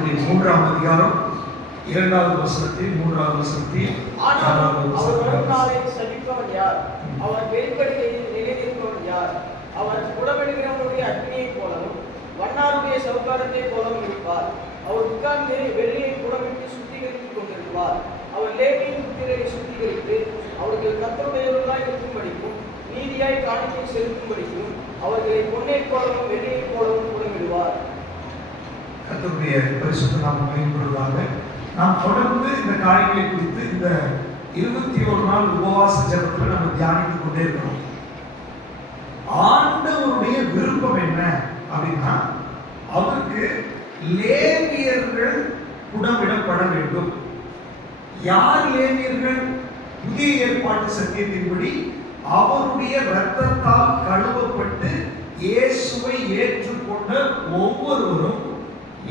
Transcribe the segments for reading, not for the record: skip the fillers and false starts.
அதனுடைய 3ஆம் அதிகாரம் 2வது வசனத்தில் 3வது வசனத்தில் சபிப்பவன் யார்? அவர் வெளிப்படையில் நிலைநிற்பவன் யார்? அவர் உடன்படுகிறவனுடைய அக்னியை போலவும் வண்ணாருடைய சவுக்காரத்தை போலவும் இருப்பார். அவர் உட்கார்ந்து வெள்ளியை புடமிட்டு சுத்திகரித்துக் கொண்டிருப்பார். அவர் லேவியின் புத்திரரை சுத்திகரித்து அவர்கள் கர்த்தருடையவர்களாய் இருக்கும்படிக்கும் நீதியாய் காணிக்கை செலுத்தும்படிக்கும் அவர்களை பொன்னை போலவும் வெள்ளியை போலவும் புடமிடுவார். கர்த்தருடைய பரிசுத்த நாமம் மகிமைப்படுவதாக. நாம் தொடர்ந்து இந்த காரியங்களை குறித்து இந்த 21 நாள் உபவாச ஜெபத்தில் நம்ம தியானித்துக் கொண்டே இருக்கிறோம். ஆண்டவருடைய விருப்பம் என்ன அப்படின்னா, அவருக்கு லேவியர்கள் புடமிடப்பட வேண்டும். யார் லேவியர்கள்? புதிய ஏற்பாட்டு சத்தியத்தின்படி அவருடைய இரத்தத்தால் கழுவப்பட்டு இயேசுவை ஏற்றுக்கொண்ட ஒவ்வொருவரும்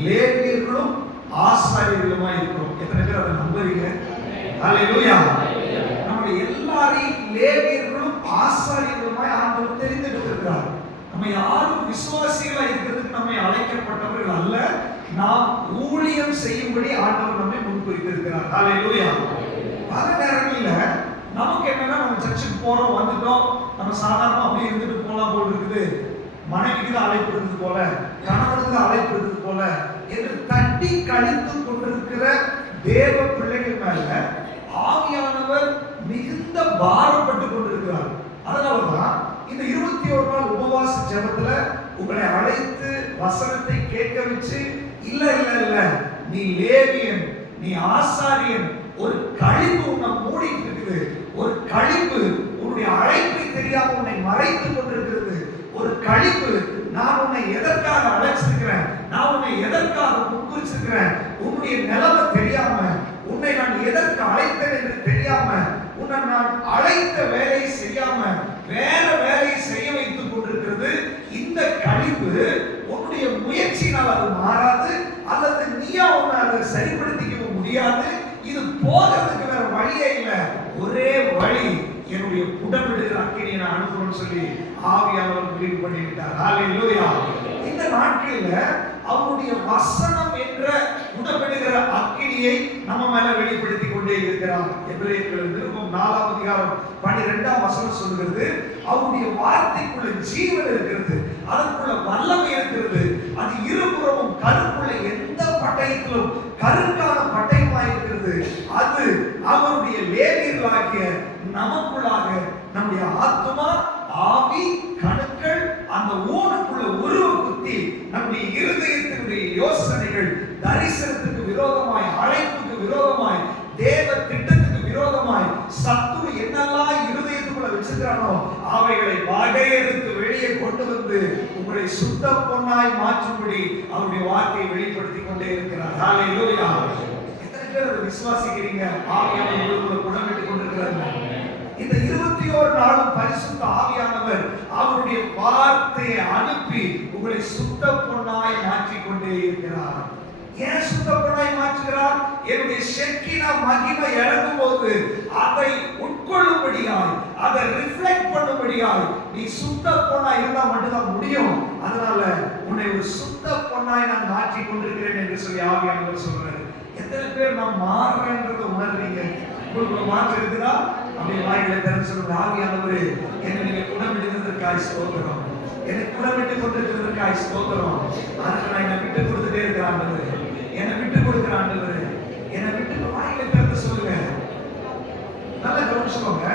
லேவியர்களும் ஆசாரியர்களுமாய் இருக்கிறோம். எத்தனை பேர் அதை நம்புறீங்க? ஹல்லேலூயா. நம்ம எல்லாரையும் லேவியர்களும் ஆசாரியர்களுமாய் ஆண்டவர் தெரிந்தெடுத்திருக்கிறார். நம்ம யாரும் விசுவாசிகளா இருக்கிறதுக்கு நம்மை அழைக்கப்பட்டவர்கள் அல்ல, நாம் ஊழியம் செய்யும்படி ஆண்டவர் நம்மை முன்குறித்திருக்கிறார். ஹல்லேலூயா. பல நேரங்களில் நமக்கு என்னன்னா, நம்ம சர்ச்சுக்கு போறோம், வந்துட்டோம், நம்ம சாதாரணமா அப்படியே இருந்துட்டு போலாம் போல் இருக்குது, மனைவிக்கு தான் அழைப்பு இருக்குது போல, கணவனுக்கு தான் அழைப்பு இருக்குது போல என்று தட்டி கழித்து கொண்டிருக்கிற தேவ பிள்ளைகள் மேல ஆவியானவர் மிகுந்த பாரப்பட்டு கொண்டிருக்கிறார். அதனாலதான் இந்த 21 நாள் உபவாச ஜெபத்துல உங்களை அழைத்து வசனத்தை கேட்க வச்சு, இல்ல இல்ல இல்ல நீ லேவியன், நீ ஆசாரியன், ஒரு கழிவு உன்னை மூடிட்டு இருக்குது, ஒரு கழிவு உன்னுடைய அழைப்பை தெரியாம உன்னை மறைத்துக் கொண்டிருக்கிறது, ஒரு கழிவு நான் உன்னை எதற்காக அழைச்சிருக்கிறேன், நான் உன்னை எதற்காக முன்குறிச்சிருக்கிறேன், உன்னுடைய நிலைமை தெரியாம, உன்னை நான் எதற்கு அழைத்தேன் என்று தெரியாம, உன்னை நான் அழைத்த வேலையை செய்யாம வேற வேலையை செய்ய வைத்துக் கொண்டிருக்கிறது. இந்த கழிவு உன்னுடைய முயற்சியினால் அது மாறாது, அல்லது நீயா உன்னை அதை சரிப்படுத்திக்க முடியாது. இது போகிறதுக்கு வேற வழியே இல்லை. ஒரே வழி, என்னுடைய புடமிடுகிற அக்கினியை நான் அனுப்புறேன்னு சொல்லி ஆவியானவர் முடிவு பண்ணிவிட்டார். ஹல்லேலூயா. இந்த நாட்களில் அவருடைய வசனம் என்ற புடமிடுகிற அக்கினியை நம்ம மேல வெளிப்படுத்தி கொண்டே இருக்கிறார். எபிரேயர்கள் நிருபம் 4ஆம் அதிகாரம் 12ஆம் வசனம் சொல்கிறது, அவருடைய வார்த்தைக்குள்ள ஜீவன் இருக்கிறது, அதற்குள்ள வல்லமை இருக்கிறது, அது இருபுறமும் கருக்குள்ள எந்த பட்டயத்திலும் கருக்கான பட்டயமாய் இருக்கிறது. அது அவருடைய லேவியர்களாகிய நமக்குள்ளாக நம்முடைய ஆத்மா, ஆவி, கணுக்கள் அந்த ஊனுக்குள்ள உருவ குத்தி நம்முடைய இருதயத்தினுடைய யோசனைகள், தரிசனத்துக்கு விரோதமாய், அழைப்புக்கு விரோதமாய், தேவ திட்டத்துக்கு விரோதமாய் சத்துரு என்னெல்லாம் இருதயத்துக்குள்ள வச்சிருக்கிறானோ அவைகளை வகையெடுத்து வெளியே கொண்டு வந்து உங்களை சுத்த பொன்னாய் மாற்றும்படி அவருடைய வார்த்தையை வெளிப்படுத்தி கொண்டே இருக்கிறார். ஹல்லேலூயா. எத்தனை பேர் அதை விசுவாசிக்கிறீங்க? ஆவியானவர் உங்களுக்குள்ள குணமிட்டு கொண்டிருக்கிறார். இந்த 21 நாளும் பரிசுத்த ஆவியானவர் அவருடைய வார்த்தையை அனுப்பி உங்களை சுத்த பொன்னாய் மாற்றிக் கொண்டே இருக்கிறார். ஏன் சுத்த பொன்னாய் மாற்றுகிறார்? என்னுடைய ஷெக்கினா மகிமை இறங்கும் போது அதை உட்கொள்ளும்படியாய், அதை ரிஃப்ளெக்ட் பண்ணும்படியாய் நீ சுத்த பொன்னாய் இருந்தா மட்டும்தான் முடியும். அதனால உன்னை ஒரு சுத்த பொன்னாய் நான் மாற்றிக் கொண்டிருக்கிறேன் என்று சொல்லி ஆவியானவர் சொல்றாரு. எத்தனை பேர் நான் மாறுறேன்றதை உணர்றீங்க? உங்களுக்கு மாற்றம் இருக்குதா? அப்படி வாயில திறந்து சொல்லுங்க, ஆவியானவரே என்னை நீங்க குணமிடுவதற்காக ஸ்தோத்திரம், என்னை குணமிட்டு கொண்டிருக்கிறதற்காக ஸ்தோத்திரம். அதுக்கு நான் என்னை விட்டு கொடுத்துட்டே இருக்கிற ஆண்டவரே, என்னை விட்டு கொடுக்கிற ஆண்டவரே, என்னை விட்டு வாயில திறந்து சொல்லுங்க. நல்லா கவனிச்சுக்கோங்க.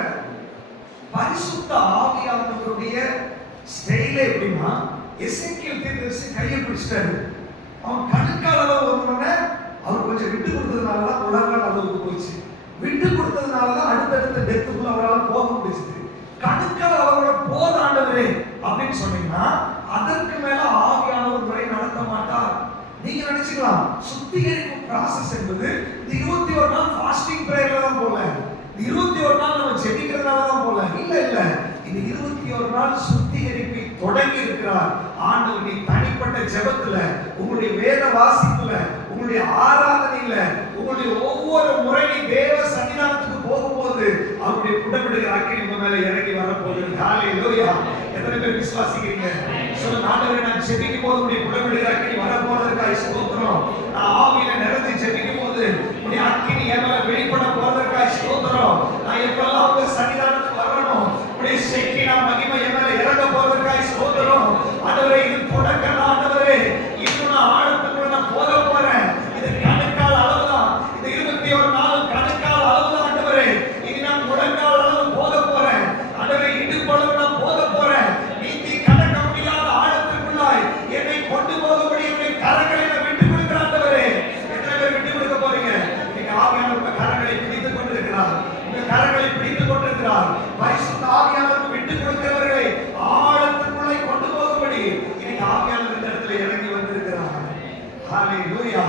பரிசுத்த ஆவியானவருடைய ஸ்டைல் எப்படின்னா, எசேக்கியேல் தீர்க்கதரிசி கையை பிடிச்சிட்டாரு, அவன் கணுக்கால் அளவு வந்தோடனே அவர் கொஞ்சம் விட்டு கொடுத்ததுனால தான் உலகால் அளவுக்கு போச்சு, விட்டு கொடுத்ததுனால தான் அடுத்தடுத்த டெத்துக்குள்ள அவரால் போக முடிச்சுது. கணுக்கால் அளவோட போத ஆண்டவரே அப்படின்னு சொன்னீங்கன்னா அதற்கு மேல ஆவியானவர் முறை நடத்த மாட்டார். நீங்க நினைச்சுக்கலாம் சுத்திகரிப்பு ப்ராசஸ் என்பது 21 நாள் ஃபாஸ்டிங் பிரேயர்ல தான் போல, 21 நாள் நம்ம ஜெபிக்கிறதுனால தான் போல. இல்ல இல்ல, இந்த 21 நாள் சுத்திகரிப்பை தொடங்கி இருக்கிறார் ஆண்டவர். நீ தனிப்பட்ட ஜெபத்துல, உங்களுடைய வேத வாசிப்புல, உங்களுடைய ஆராதனையில, உங்களுடைய ஒவ்வொரு முறை நீ தேவ சன்னிதானத்துக்கு போகும்போது அவருடைய புடமிடுகிற அக்கினி உங்க மேல இறங்கி வரப்போகுது. ஹல்லேலூயா. எத்தனை பேர் விசுவாசிக்கிறீங்க? சொல்லுங்க, ஆண்டவரே நான் ஜெபிக்கும் போது உங்களுடைய புடமிடுகிற அக்கினி வரப்போறதுக்காக ஸ்தோத்திரம். நான் ஹalleluya.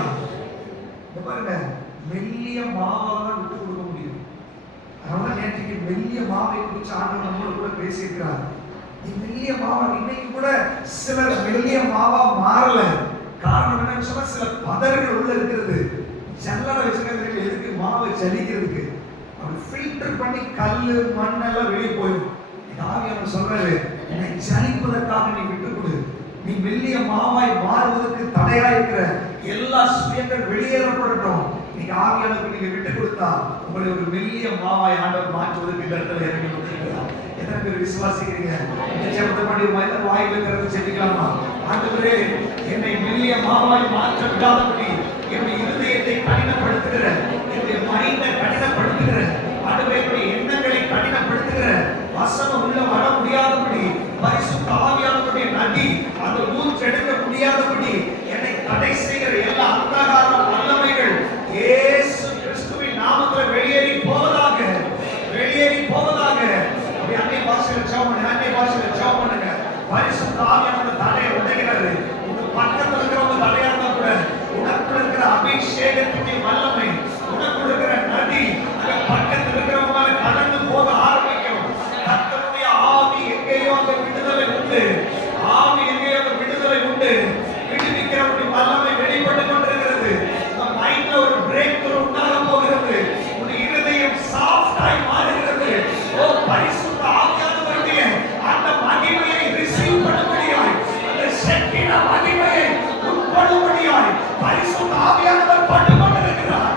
இந்த பாருங்க, மெல்லிய மாவாதான் விட்டு கொடுக்க முடியும். அதனால நேற்றுக்கு மெல்லிய மாவை குறித்து ஆண்டவர் நம்மளோட கூட பேசியிருக்கிறார். நீ மெல்லிய மாவா, இன்னைக்கு கூட சிலர் மெல்லிய மாவா மாறல. காரணம் என்னன்னு சொன்னா சில பதர்கள் உள்ள இருக்கிறது. ஜன்னலை வச்சுக்கிறது எதுக்கு? மாவை ஜலிக்கிறதுக்கு. அப்படி ஃபில்டர் பண்ணி கல்லு மண் எல்லாம் வெளியே போயிடும். ஆவியானவர் சொல்றாரு, என்னை ஜலிப்பதற்காக நீ விட்டு கொடு. நீ மெல்லிய மாவாய் மாறுவதற்கு தடையா இருக்கிற எல்லா சுயங்கள் வெளியேறப்படட்டும். நீங்க ஆவியானவருக்கு நீங்க விட்டு கொடுத்தா உங்களை ஒரு மெல்லிய மாவாய் ஆண்டவர் மாற்றுவதற்கு இந்த இடத்துல இறங்கி கொடுக்கிறார். எத்தனை பேர் விசுவாசிக்கிறீங்க? ஜெபத்தை பண்ணி வாயில திறந்து செபிக்கலாமா? ஆண்டவரே, என்னை மெல்லிய மாவாய் மாற்ற விடாதபடி என்னுடைய இருதயத்தை கடினப்படுத்துகிற, என்னுடைய மைண்டை கடினப்படுத்துகிற, ஆண்டவரே எண்ணங்களை கடினப்படுத்துகிற, வசனம் உள்ள வர முடியாதபடி, பரிசுத்த ஆவியானவருடைய நதி அந்த ஊற்றெடுக்க முடியாதபடி என்னை தடை செய்கிற எல்லா அந்தகார வல்லமைகள் இயேசு கிறிஸ்துவின் நாமத்தில் வெளியேறி போவதாக, வெளியேறி போவதாக. அப்படி அன்னை பாஷையில ஜெபம் பண்ணுங்க, அன்னை பாஷையில ஜெபம் பண்ணுங்க. பரிசுத்த ஆவியானவர் தடையை உடைக்கிறாரு. உங்க பக்கத்துல இருக்கிறவங்க தடையா இருந்தா கூட உனக்குள்ள இருக்கிற அபிஷேகத்தின் வல்லமை, உனக்குள்ள இருக்கிற நதி அந்த பக்கத்துல இருக்கிறவங்க கடந்து போக ஆரம்பிக்கும். கர்த்தருடைய ஆவி எங்கேயோ அந்த விடுதலை உண்டு, ஆவி எங்கேயோ அந்த விடுதலை உண்டு. விடுவிக்கிறவருடைய வல்லமை வெளிப்பட்டு கொண்டிருக்கிறது. உங்க மைண்ட்ல ஒரு பிரேக் த்ரூ உண்டாக போகிறது. உங்க இருதயம் சாஃப்டாய் மாறுகிறது. ஓ பரிசுத்த ஆவியானவருடைய அந்த மகிமையை ரிசீவ் பண்ணும்படியாய், அந்த சக்தியின் மகிமையை உட்கொள்ளும்படியாய் பரிசுத்த ஆவியானவர் பண்ணி கொண்டிருக்கிறார்.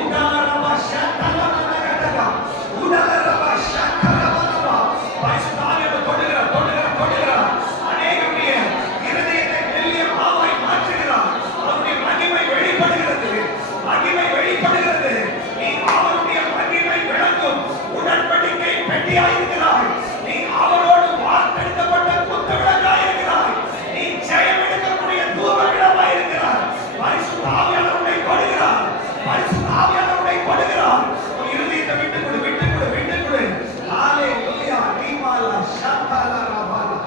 உடலரபா ஷக்கலமனகடகா, உடலரபா ஷக்கலமனபா. பரிசுத்த ஆவியானவர் தொடுகிறார், தொடுகிறார், தொடுகிறார். அநேகருடைய இருதயத்தை மெல்லிய மாவாய் மாற்றுகிறார். அவருடைய மகிமை வெளிப்படுகிறது, மகிமை வெளிப்படுகிறது. நீ அவருடைய மகிமை விளங்கும் உடன்படிக்கை பெட்டியாயிருக்கிறாய். நீ அவரோடு வாக்களிக்கப்பட்ட குத்து விளக்காயிருக்கிறாய். நீ ஜெயம் எடுக்கக்கூடிய தூபவிடமாய் இருக்கிறாய். பரிசுத்த ஆவியானவரை கொடுக்கிறார், பரிசுத்த ஆவியானவரை கொடுக்கிறார். உன் இருதயத்தை விட்டு கொடு, விட்டு கொடு, விட்டு கொடு. ஹalleluya. நீமாலா ஷத்தலா ரபாலா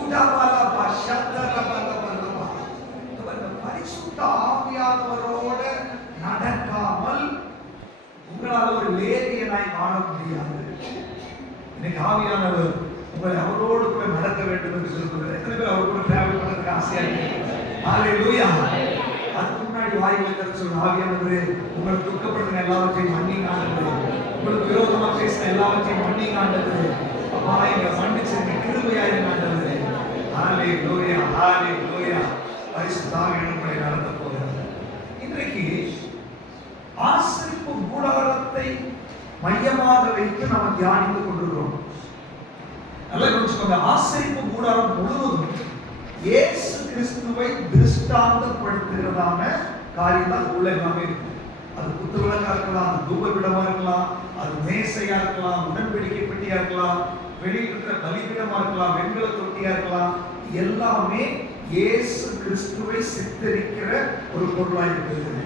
உடபாலா பஷத்தலபாலா. இந்த பரிசுத்த ஆவியானவரோட நடக்காமல் உங்களால் ஒரு லேவியனாய் வாழ முடியாது. இன்னைக்கு ஆவியானவர் உங்களை அவரோடு கூட நடக்க வேண்டும் என்று சொல்லுகிறார். எத்தனை பேர் அவர் கூட டிராவல் பண்றதுக்கு ஆசையா இருக்கு? ஹalleluya. அதுக்கு முன்னாடி வாயில திறந்து சொல்லுங்க, ஆவியானவரே உங்களை துக்கப்படுத்தின எல்லாவற்றையும் மன்னிங்க ஆண்டவரே, உங்களுக்கு விரோதமா பேசின எல்லாவற்றையும் மன்னிங்க ஆண்டவரே, அப்பா எங்களை மன்னிச்சிருங்க, கிருபையாயிருங்க ஆண்டவரே. ஹalleluya, ஹalleluya. பரிசுத்த ஆவியானவர் உங்களை நடத்த போகிறார். இன்றைக்கு ஆசரிப்பு கூடாரத்தை மையமாக வைத்து நாம் தியானித்துக் கொண்டிருக்கிறோம். நல்லா புரிஞ்சுக்கோங்க, ஆசரிப்பு கூடாரம் முழுவதும் இயேசு கிறிஸ்துவை திருஷ்டாந்தப்படுத்துகிறதான காரியம் தான் உள்ள எல்லாமே இருக்கு. அது குத்துவிளக்கா இருக்கலாம், அது தூபபீடமா இருக்கலாம், அது மேசையா இருக்கலாம், உடன்படிக்கை பெட்டியா இருக்கலாம், வெளியில் இருக்கிற பலிபீடமா இருக்கலாம், வெண்கல தொட்டியா இருக்கலாம். எல்லாமே இயேசு கிறிஸ்துவை சித்தரிக்கிற ஒரு பொருளாக இருக்கிறது.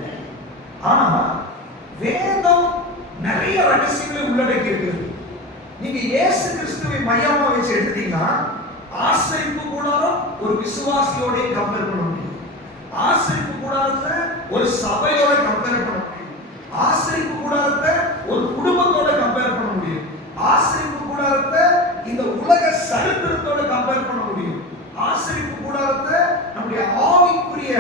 ஆனா வேதம் நிறைய ரகசியங்களை உள்ளடக்கி இருக்கிறது. நீங்க இயேசு கிறிஸ்துவை மையமா வச்சு எடுத்தீங்கன்னா ஆசரிப்பு கூடாரம் ஒரு விசுவாசியோட கம்பேர் பண்ண முடியும், ஆசரிப்பு கூடாரத்தை ஒரு சபையோட கம்பேர் பண்ண முடியும், ஆசரிப்பு கூடாரத்தை ஒரு குடும்பத்தோட கம்பேர் பண்ண முடியும், ஆசரிப்பு கூடாரத்தை இந்த உலக சரித்திரத்தோட கம்பேர் பண்ண முடியும், ஆசரிப்பு கூடாரத்தை நம்முடைய ஆவிக்குரிய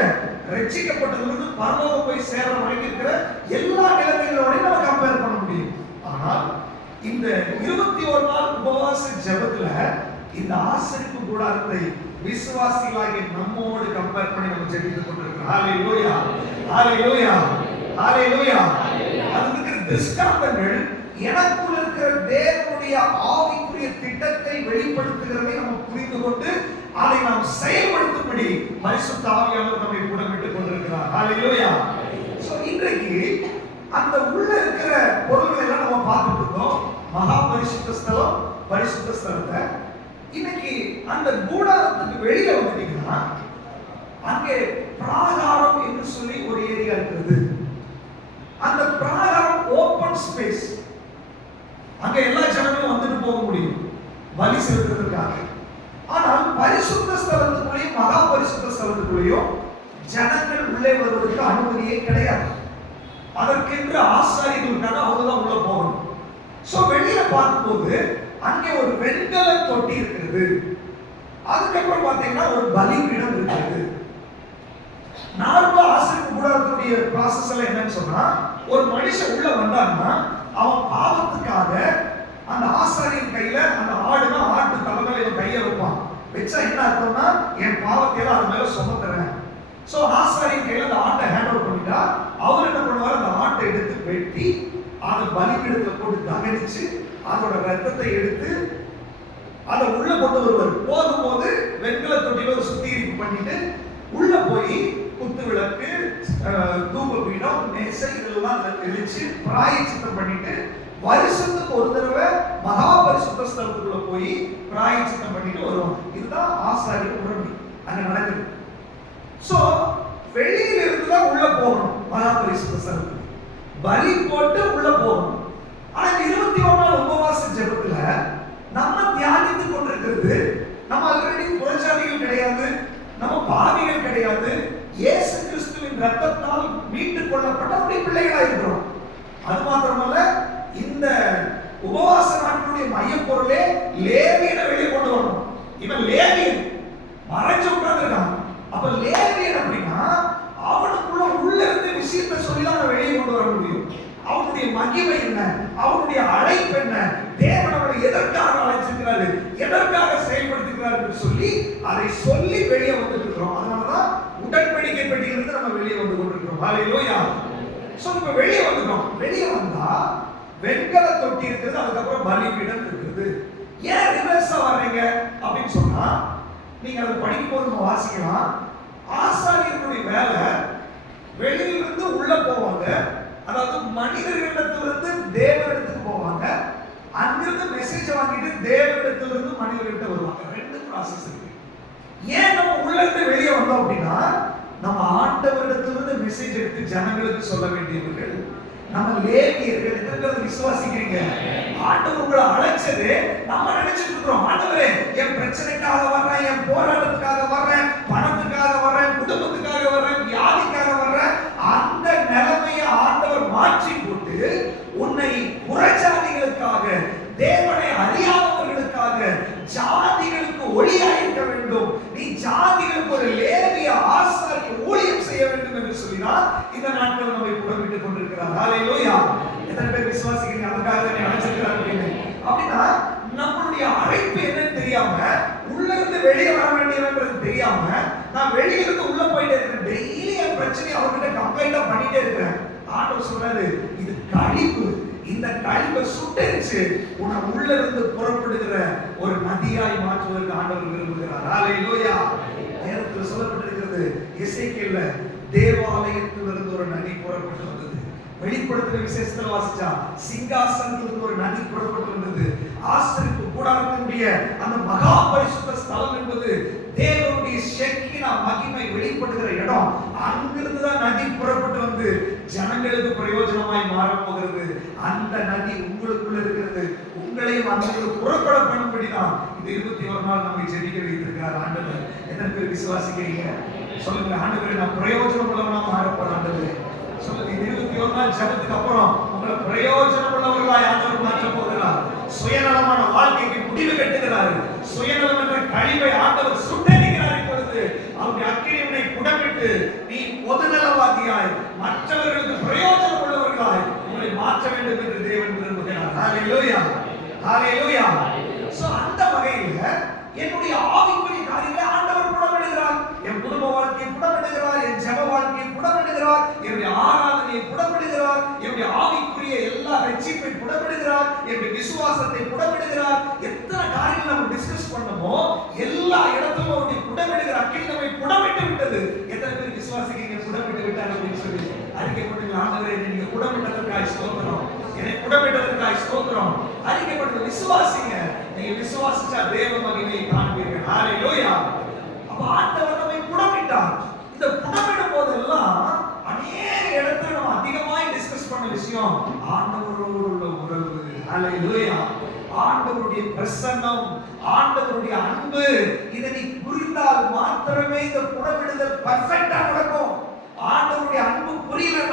ரட்சிக்கப்பட்டதிலிருந்து பரலோகம் போய் சேர வரைக்கும் இருக்கிற எல்லா நிலைமைகளோடையும் நம்ம கம்பேர் பண்ண முடியும். ஆனால் இந்த 21 நாள் உபவாச ஜெபத்துல இந்த ஆசரிப்பு கூடாரத்தை விசுவாசிகளாகிய நம்மோடு கம்பேர் பண்ணி நம்ம ஜெபித்துக் கொண்டிருக்கிறோம். ஹalleluya, ஹalleluya, ஹalleluya. அதுக்கு இருக்கிற திருஷ்டாந்தங்கள் எனக்குள்ள இருக்கிற தேவனுடைய ஆவிக்குரிய திட்டத்தை வெளிப்படுத்துகிறதை நம்ம புரிந்து கொண்டு அதை நாம் செயல்படுத்தும்படி பரிசுத்த ஆவியானவர் நம்மை கூட விட்டுக் கொண்டிருக்கிறார். ஹalleluya. சோ இன்றைக்கு அந்த உள்ள இருக்கிற பொருள்களை எல்லாம் நம்ம பார்த்துட்டு இருக்கோம். மகா பரிசுத்த ஸ்தலம், பரிசுத்த ஸ்தலத்தை. இன்னைக்கு அந்த கூடாரத்துக்கு வெளியே வந்துட்டீங்கன்னா அங்கே பிராகாரம் என்று சொல்லி ஒரு ஏரியா இருக்கிறது. அந்த பிராகாரம் ஓபன் ஸ்பேஸ். அங்க எல்லா ஜனங்களும் வந்துட்டு போக முடியும் பலி செலுத்துறதுக்காக. ஆனால் பரிசுத்த ஸ்தலத்துக்குள்ளேயும் மகா பரிசுத்த ஸ்தலத்துக்குள்ளேயும் ஜனங்கள் உள்ளே வருவதற்கு அனுமதியே கிடையாது. அதற்கென்று ஆசாரியர்களுக்காக அவங்கதான் உள்ள போகணும். சோ வெளியில பார்க்கும்போது அங்கே ஒரு வெண்கல தொட்டி இருக்கிறது. அதுக்கப்புறம் பாத்தீங்கன்னா ஒரு பலிபீடம் இருக்கிறது. நார்மலா ஆசரிப்பு கூடாரத்துடைய ப்ராசஸ் எல்லாம் என்னன்னு சொன்னா, ஒரு மனுஷன் உள்ள வந்தான்னா அவன் பாவத்துக்காக அந்த ஆசாரியின் கையில அந்த ஆடுனா ஆட்டு தலைமையில இவன் கையை வைப்பான். வச்சா என்ன அர்த்தம்னா, என் பாவத்தை எல்லாம் அது மேல சுமத்துறேன். சோ ஆசாரியின் கையில அந்த ஆட்டை ஹேண்ட் ஓவர் பண்ணிட்டா அவர் என்ன பண்ணுவார், அந்த ஆட்டை எடுத்து வெட்டி அதை பலிபீடத்துல போட்டு தகனிச்சு அதோட ரத்தத்தை எடுத்து அதை உள்ள கொண்டு வருவார். போகும்போது வெண்கல தொட்டியில ஒரு சுத்திகரிப்பு பண்ணிட்டு உள்ள போய் குத்து விளக்கு, தூப பீடம், மேசை இதெல்லாம் தெளிச்சு பிராயச்சித்தம் பண்ணிட்டு வருஷத்துக்கு ஒரு தடவை மகா பரிசுத்த ஸ்தலத்துக்குள்ள போய் பிராயச்சித்தம் பண்ணிட்டு வருவாங்க. இதுதான் ஆசாரிய உடம்பு அங்க நடக்குது. சோ வெளியில இருந்து தான் உள்ள போகணும். மகா பரிசுத்த ஸ்தலத்துக்கு பலி போட்டு உள்ள போகணும். ஆனா 21 நாள் உபவாச ஜெபத்துல நம்ம தியானித்துக் கொண்டிருக்கிறது, நம்ம ஆல்ரெடி புறஜாதிகள் கிடையாது, நம்ம பாவிகள் கிடையாது, இயேசு கிறிஸ்துவின் ரத்தத்தால் மீட்டுக் கொள்ளப்பட்ட அவருடைய பிள்ளைகளாக இருக்கிறோம். அது மாத்திரமல்ல, இந்த உபவாச நாட்களுடைய மைய பொருளே லேவியனை வெளியே கொண்டு வரணும். இவன் லேவியன் மறைஞ்சு உட்கார்ந்துருக்கான். அப்ப லேவியன் அப்படின்னா அவனுக்குள்ள உள்ள இருந்து விஷயத்தை சொல்லிதான் அவனை வெளியே கொண்டு வர முடியும். அவனுடைய மகிமை என்ன, அவனுடைய அழைப்பு என்ன, தேவன் அவனை எதற்காக அழைச்சிருக்கிறாரு, எதற்காக செயல்படுத்துகிறார் என்று சொல்லி அதை சொல்லி வெளியே வந்துட்டு இருக்கிறோம். அதனாலதான் உடன்படிக்கை பெட்டியிலிருந்து நம்ம வெளியே வந்து கொண்டிருக்கிறோம். ஹல்லேலூயா. சோ இப்ப வெளியே வந்துட்டோம். வெளியே வந்தா வெண்கல தொட்டி இருக்குது, அதுக்கப்புறம் பலிபீடம் இருக்குது. ஏன் ரிவர்ஸா வர்றீங்க அப்படின்னு சொன்னா, நீங்க அதை படிக்கும் போது நம்ம வாசிக்கலாம். ஆசாரியர்களுடைய வேலை வெளியிலிருந்து உள்ள போவாங்க, அதாவது மனிதர்களிடத்திலிருந்து தேவனிடத்துக்கு போவாங்க, அங்கிருந்து மெசேஜ் வாங்கிட்டு தேவனிடத்திலிருந்து மனிதர்கிட்ட வருவாங்க. ரெண்டு ப்ராசஸ் இருக்கு. ஏன் நம்ம உள்ள இருந்து வெளியே வந்தோம் அப்படின்னா, நம்ம ஆண்டவரிடத்திலிருந்து மெசேஜ் எடுத்து ஜனங்களுக்கு சொல்ல வேண்டியவர்கள் நம்ம லேவியர்கள். எதற்காக விசுவாசிக்கிறீங்க? ஆண்டவர் உங்களை அழைச்சது. நம்ம நினைச்சிட்டு இருக்கிறோம், ஆண்டவரே என் பிரச்சனைக்காக வர்றேன், என் போராட்டத்துக்காக வர்றேன், பணத்துக்காக வர்றேன், குடும்பத்துக்காக வர்றேன், வியாதிக்காக வர்றேன். அந்த நிலைமையை ஆண்டவர் மாற்றி போட்டு உன்னை புறஜாதிகளுக்காக, தேவனை அறியாதவர்களுக்காக, ஜாதிகளுக்கு ஒளியாயிருக்க வேண்டும், நீ ஜாதிகளுக்கு ஒரு லேவிய ஆசாரிய ஊழியம் செய்ய வேண்டும் என்று சொல்லினார். இந்த நாட்கள் நம்மை புறமிட்டுக் கொண்டிருக்கிறார். ஹல்லேலூயா. எத்தனை பேர் விசுவாசிக்கிறீங்க? அதுக்காக தான் அழைச்சிருக்கிறார் அப்படின்னு. அப்படின்னா நம்மளுடைய அழைப்பு என்னன்னு தெரியாம, உள்ள இருந்து வெளியே வர வேண்டியதுன்றது தெரியாம, நான் வெளியிலிருந்து உள்ள போயிட்டே இருக்கேன். டெய்லி என் பிரச்சனையை அவர்கிட்ட கம்ப்ளைண்டா பண்ணிட்டே இருக்கிறேன். ஆண்டவர் சொல்றாரு, இது கழிவு. இந்த கழிவை சுட்டரிச்சு உன்னை உள்ள இருந்து புறப்படுகிற ஒரு நதியாய் மாற்றுவதற்கு ஆண்டவர் விரும்புகிறார். ஹல்லேலூயா. நேரத்தில் சொல்லப்பட்டிருக்கிறது, எசேக்கியேல்ல தேவாலயத்திலிருந்து ஒரு நதி புறப்பட்டு வந்தது. வெளிப்படுத்துற விசேஷத்துல வாசிச்சா சிங்காசனத்திலிருந்து ஒரு நதி புறப்பட்டு வந்தது. ஆசரிப்பு கூடாரத்தினுடைய அந்த மகா பரிசுத்த ஸ்தலம் என்பது தேவனுடைய ஷெக்கினா மகிமை வெளிப்படுகிற இடம். அங்கிருந்து தான் நதி புறப்பட்டு வந்து ஜனங்களுக்கு பிரயோஜனமாய் மாறப் போகிறது. அந்த நதி உங்களுக்குள்ள இருக்கிறது. உங்களையும் அந்த புறப்பட பண்ணும்படிதான் இந்த 21 நாள் நம்மை ஜெபிக்க வைத்திருக்கிறார் ஆண்டவர். எத்தனை பேர் விசுவாசிக்கிறீங்க? சொல்லுங்க, ஆண்டவரே நான் பிரயோஜனம் உள்ளவனா மாறப்போறேன். ஆண்டவரே சொல்லுங்க, 21 நாள் ஜெபத்துக்கு அப்புறம் உங்களை பிரயோஜனம் உள்ளவர்களாய் ஆண்டவர் மாற்ற போகிறார். சுயநலமான வாழ்க்கைக்கு முடிவு கட்டுகிறார். சுயநலம் என்ற கழிவை ஆண்டவர் சுட்டரிக்கிறார். இப்பொழுது அவருடைய அக்கினியை குடமிட்டு நீ பொதுநலவாதியாய், மற்றவர்களுக்கு பிரயோஜனம் உள்ளவர்களாய் உங்களை மாற்ற வேண்டும் என்று தேவன் விரும்புகிறார். ஹல்லேலூயா. ஹல்லேலூயா. சோ அந்த வகையில என்னுடைய ஆவிக்குரிய காரியங்களை ஆண்டவர் புடமிடுகிறார். என் குடும்ப வாழ்க்கையை புடமிடுகிறார், என் ஜெப வாழ்க்கையை புடமிடுகிறார், என்னுடைய ஆராதனையை புடமிடுகிறார், என்னுடைய ஆவிக்குரிய எல்லா ரட்சிப்பை புடமிடுகிறார், என்னுடைய விசுவாசத்தை புடமிடுகிறார். எத்தனை காரியங்கள் நம்ம டிஸ்கஸ் பண்ணமோ எல்லா இடத்திலும் அவருடைய புடமிடுகிற அக்கினி நம்மை புடமிட்டு விட்டது. எத்தனை பேர் விசுவாசிக்கிறீங்க? புடமிட்டு விட்டார் அப்படின்னு சொல்லி அறிக்கை பண்ணுங்க. ஆண்டவரே நீங்க புடமிட்டதற்காக ஸ்தோத்திரம், என்னை புடமிட்டதற்காக ஸ்தோத்திரம். அறிக்கை பண்ணுங்க, விசுவாசிங்க. நீங்க விசுவாசிச்சா தேவ மகிமையை காண்பீர்கள். ஹல்லேலூயா. அப்ப ஆண்டவர் நம்மை புடமிட்டார். இந்த புடமிடும் போதெல்லாம் அநேக இடத்துல நம்ம அதிகமாய் டிஸ்கஸ் பண்ண விஷயம் ஆண்டவரோடு உள்ள உறவு. ஹல்லேலூயா. ஆண்டவருடைய பிரசன்னம், ஆண்டவருடைய அன்பு, இதை நீ புரிந்தால் மாத்திரமே இந்த புடமிடுதல் பெர்ஃபெக்ட்டா நடக்கும்.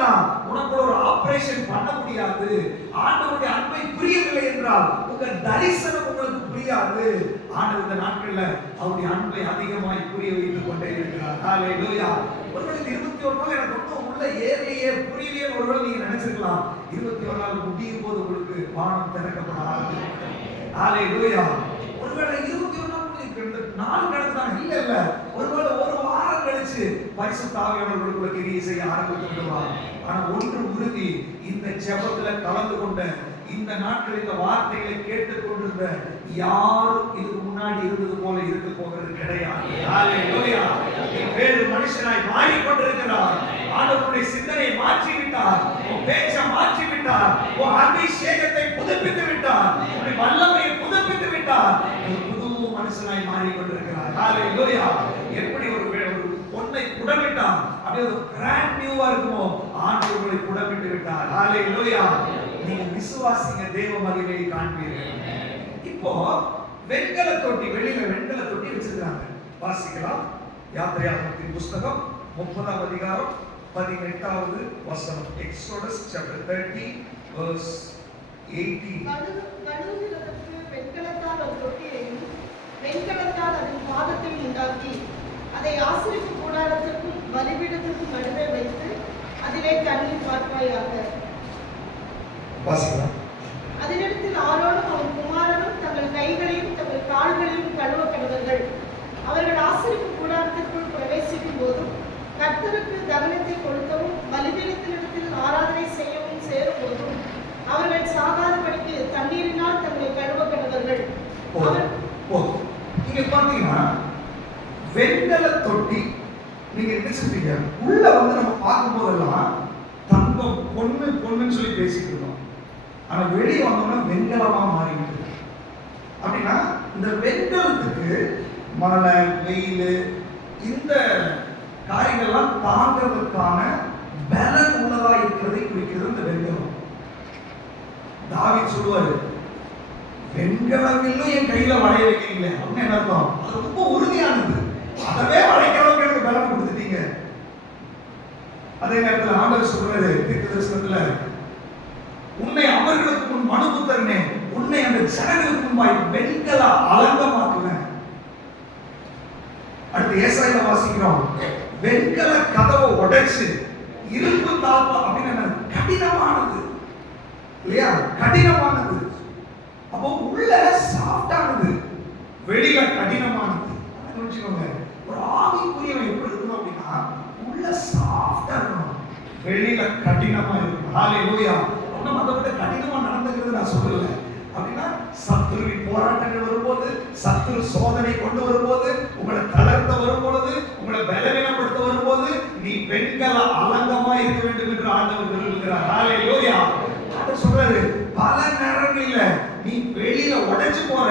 புரியலன்னா உனக்கு ஒரு ஆபரேஷன் பண்ண முடியாது. ஆண்டவருடைய அன்பை புரியவில்லை என்றால் உங்க தரிசனம் உங்களுக்கு புரியாது. ஆண்டவர் இந்த நாட்கள்ல அவருடைய அன்பை அதிகமாய் புரிய வைத்துக் கொண்டே இருக்கிறார். ஹalleluya. ஒருவேளை 21 நாள் எனக்கு ஒன்றும் உள்ள ஏறியே புரியலையே ஒருவேளை நீங்க நினைச்சிருக்கலாம். 21 நாள் முடியும் போது உங்களுக்கு வானம் திறக்கப்பட ஆரம்பிக்கும். ஹalleluya. ஒருவேளை 21 நாள் நாள் கடந்தாங்க இல்ல ஒருவேளை ஒரு வாரம் கழிச்சு பரிசுத்த ஆவியானவர்களுக்குள்ள கிரியை செய்ய ஆரம்பித்து விடுவார். ஆனா ஒன்று உறுதி, இந்த ஜெபத்துல கலந்து கொண்ட இந்த நாட்கள் இந்த வார்த்தைகளை கேட்டுக் கொண்டிருந்த யாரும் இதுக்கு முன்னாடி இருந்தது போல இருக்க போகிறது கிடையாது. ஹalleluya. வேறு மனுஷனாய் மாறிக்கொண்டிருக்கிறார். ஆண்டவருடைய சிந்தனையை மாற்றி விட்டார், பேச்சை மாற்றி விட்டார், அபிஷேகத்தை புதுப்பித்து விட்டார், வல்லமையை புதுப்பித்து விட்டார். புது மனுஷனாய் மாறிக்கொண்டிருக்கிறார். ஹalleluya. எப்படி ஒரு பொன்னை குடமிட்டார் அப்படியே ஒரு பிராண்ட் நியூவா இருக்குமோ ஆண்டவரை குடமிட்டு விட்டார். ஹalleluya. நீங்க விசுவாசிங்க, தேவ மகிமையை காண்பீர்கள். இப்போ வெண்கல தொட்டி, வெளியில வெண்கல தொட்டி வச்சிருக்காங்க. வாசிக்கலாம். யாத்திரையாகமத்தின் புத்தகம் 30ஆம் அதிகாரம் 18வது வசனம். Exodus chapter 30 verse 18. நடுவுகிறதற்கு வெண்கலத்தால் ஒரு தொட்டியையும் வெண்கலத்தால் அதன் பாதத்தை உண்டாக்கி அதை ஆசரிப்பு கூடாரத்திற்கும் பலிபீடத்திற்கும் நடுவே வைத்து அதிலே தண்ணீர் பார்ப்பாயாக. வாசிக்கலாம். அதனிடத்தில் ஆரோனும் அவன் குமாரனும் தங்கள் கைகளையும் தங்கள் கால்களையும் கழுவ கடவர்கள். அவர்கள் ஆசரிப்பு கூடாரத்திற்குள் பிரவேசிக்கும் போதும் கர்த்தருக்கு தகனத்தை கொடுக்கவும் பலிபீடத்தினிடத்தில் ஆராதனை செய்யவும் சேரும் போதும் அவர்கள் சாகாதபடிக்கு தண்ணீரினால் தங்களை கழுவ கடவர்கள். இங்க பாத்தீங்கன்னா வெண்கல தொட்டி நீங்க என்ன சொல்றீங்க? உள்ள வந்து நம்ம பார்க்கும் போதெல்லாம் தங்கம் பொண்ணு பொண்ணுன்னு சொல்லி பேசிட்டு இருக்கோம். ஆனா வெளியே வந்தோம்னா வெண்கலமா மாறிவிட்டு. அப்படின்னா இந்த வெண்கலத்துக்கு மழை, வெயில், இந்த காரியங்கள்லாம் தாங்கிறதுக்கான பலன் உள்ளதா இருக்கிறதை குறிக்கிறது இந்த வெண்கலம். தாவீது சொல்லுவாரு, வெண்கலவில்லும் என் கையில வளைய வைக்கிறீங்க அப்படின்னு என்ன அர்த்தம்? அது ரொம்ப உறுதியானது, அதவே வளைக்கிறவங்க எனக்கு பலன் கொடுத்துட்டீங்க. அதே நேரத்தில் ஆண்டவர் சொல்றாரு தீர்க்கதரிசனத்துல, உன்னை அவர்களுக்கு முன் மனுபுத்திரனே, உன்னை அந்த ஜனங்களுக்கு முன்பாய் வெண்கல அலங்கமாக்குவேன். அடுத்து ஏசாயில வாசிக்கிறோம், வெண்கல கதவை உடைச்சு இரும்பு தாப்பா அப்படின்னு கடினமானது இல்லையா? கடினமானது. அப்போ உள்ள சாஃப்டானது, வெளியில கடினமானது. புரிஞ்சுக்கோங்க, ஒரு ஆவிக்குரியவன் எப்படி இருக்கணும் அப்படின்னா உள்ள சாஃப்டா இருக்கணும், வெளியில கடினமா இருக்கணும். ஹalleluya. ஒன்னும் அதை விட கடினமா நடந்துக்கிறது நான் சொல்லல. அப்படின்னா சத்துருவின் போராட்டங்கள் வரும்போது, சத்துரு சோதனை கொண்டு வரும்போது, உங்களை தளர்த்த வரும்பொழுது, உங்களை பலவீனப்படுத்த வரும்போது நீ வெண்கல அலங்கமா இருக்க வேண்டும் என்று ஆண்டவர் விரும்புகிறார். ஹalleluya. ஆண்டவர் சொல்றாரு, பல நேரங்களில நீ வெளியில உடைச்சு போற,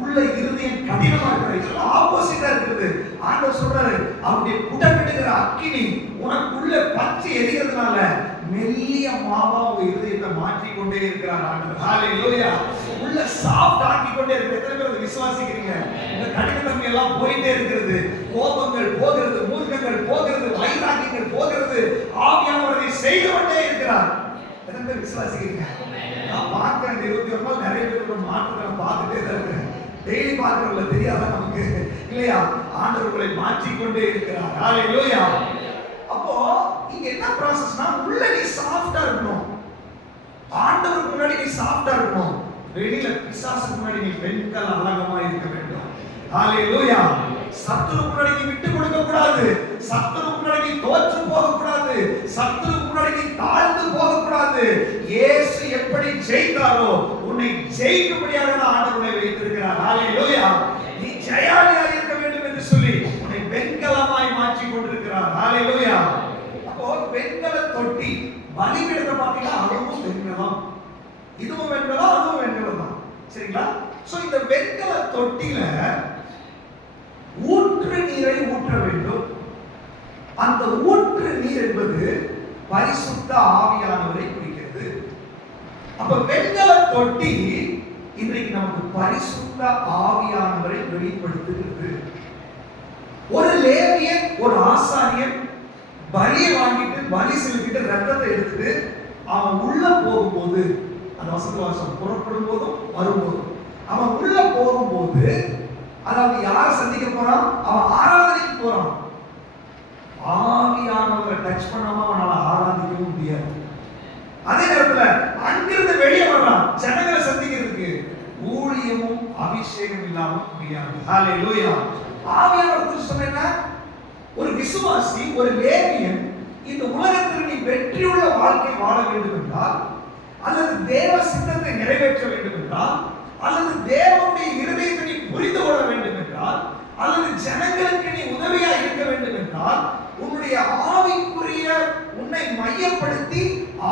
உள்ள இருதயம் கடினமா இருக்கிறது, ஆப்போசிட்டா இருக்குது. ஆண்டவர் சொல்றாரு, அவருடைய புடமிடுகிற அக்கினி உனக்குள்ள பற்றி எரிகிறதுனால மெல்லிய மாவா உங்க இருதயத்தை மாற்றி கொண்டே இருக்கிறார் ஆண்டவர். ஹalleluya. உள்ள சாஃப்ட் ஆக்கி கொண்டே இருக்கு. எத்தனை பேர் விசுவாசிக்கிறீங்க? இந்த கடினத்தன்மை எல்லாம் போயிட்டே இருக்கிறது, கோபங்கள் போகிறது, மூர்க்கங்கள் போகிறது, வைராகியங்கள் போகிறது, ஆவியானவரை செய்து கொண்டே இருக்கிறார். எத்தனை பேர் விசுவாசிக்கிறீங்க? நான் பார்க்கிறேன், 21 நாள் நிறைய பேர் மாற்றத்தை நான் பார்த்துட்டே தான் இருக்கிறேன். டெய்லி பார்க்கிறவங்கள தெரியாத நமக்கு இல்லையா? ஆண்டவர்களை மாற்றிக்கொண்டே இருக்கிறார். ஹalleluya. அப்போ இங்க என்ன ப்ராசஸ்னா, உள்ள நீ சாஃப்டா இருக்கணும், ஆண்டவருக்கு முன்னாடி நீ சாஃப்டா இருக்கணும், வெளியில பிசாசுக்கு முன்னாடி நீ வெண்கல அலங்கமா இருக்க வேண்டும். ஹalleluya. சத்துருக்கு முன்னாடி நீ விட்டு கொடுக்க கூடாது, சத்துருக்கு முன்னாடி நீ தோற்று போக கூடாது, சத்துருக்கு முன்னாடி நீ தாழ்ந்து போக கூடாது. இயேசு எப்படி ஜெயித்தாரோ உன்னை ஜெயிக்கும்படியாக தான் ஆண்டவரை வைத்திருக்கிறார். ஹalleluya. நீ ஜெயாலியாக இருக்க வேண்டும் என்று சொல்லி உன்னை வெண்கலமாய் மாற்றி கொண்டிருக்கிறார். ஹalleluya. அப்போ வெண்கல தொட்டி பலிபீடத்தை பார்த்தீங்கன்னா அதுவும் வெண்கலம், இதுவும் வெண்கலம், அதுவும் வெண்கலம் தான். சரிங்களா? சோ இந்த வெண்கல தொட்டில ஊற்று நீரை ஊற்ற வேண்டும். அந்த ஊற்று நீர் என்பது பரிசுத்த ஆவியானவரை குறிக்கிறது. அப்ப வெண்கல தொட்டி இன்றைக்கு நமக்கு பரிசுத்த ஆவியானவரை வெளிப்படுத்துகிறது. ஒரு லேவியன், ஒரு ஆசாரியன் பலியை வாங்கிட்டு பலி செலுத்திட்டு ரத்தத்தை எடுத்துட்டு அவன் உள்ள போகும்போது, அந்த வசனம் புறப்படும் போதும் வரும்போதும், அவன் உள்ள போகும்போது, அதாவது யாரை சந்திக்க போறான்? அவன் ஆராதனைக்கு போறான். ஆவியானவரை டச் பண்ணாம அவனால ஆராதிக்கவும் முடியாது. அதே நேரத்துல அங்கிருந்து வெளியே வர்றான் ஜனங்களை சந்திக்கிறதுக்கு. ஊழியமும் அபிஷேகம் இல்லாம முடியாது. ஹalleluya. ஆவியானவர் குறித்து சொன்னா, ஒரு விசுவாசி, ஒரு லேவியன் இந்த உலகத்தில் நீ வெற்றியுள்ள வாழ்க்கை வாழ வேண்டும் என்றால், அல்லது தேவ சித்தத்தை நிறைவேற்ற வேண்டும் என்றால், அல்லது தேவனுடைய இருதயத்தை நீ புரிந்து கொள்ள வேண்டும் என்றால், அல்லது ஜனங்களுக்கு நீ உதவியா இருக்க வேண்டும் என்றால், உன்னுடைய ஆவிக்குரிய உன்னை மையப்படுத்தி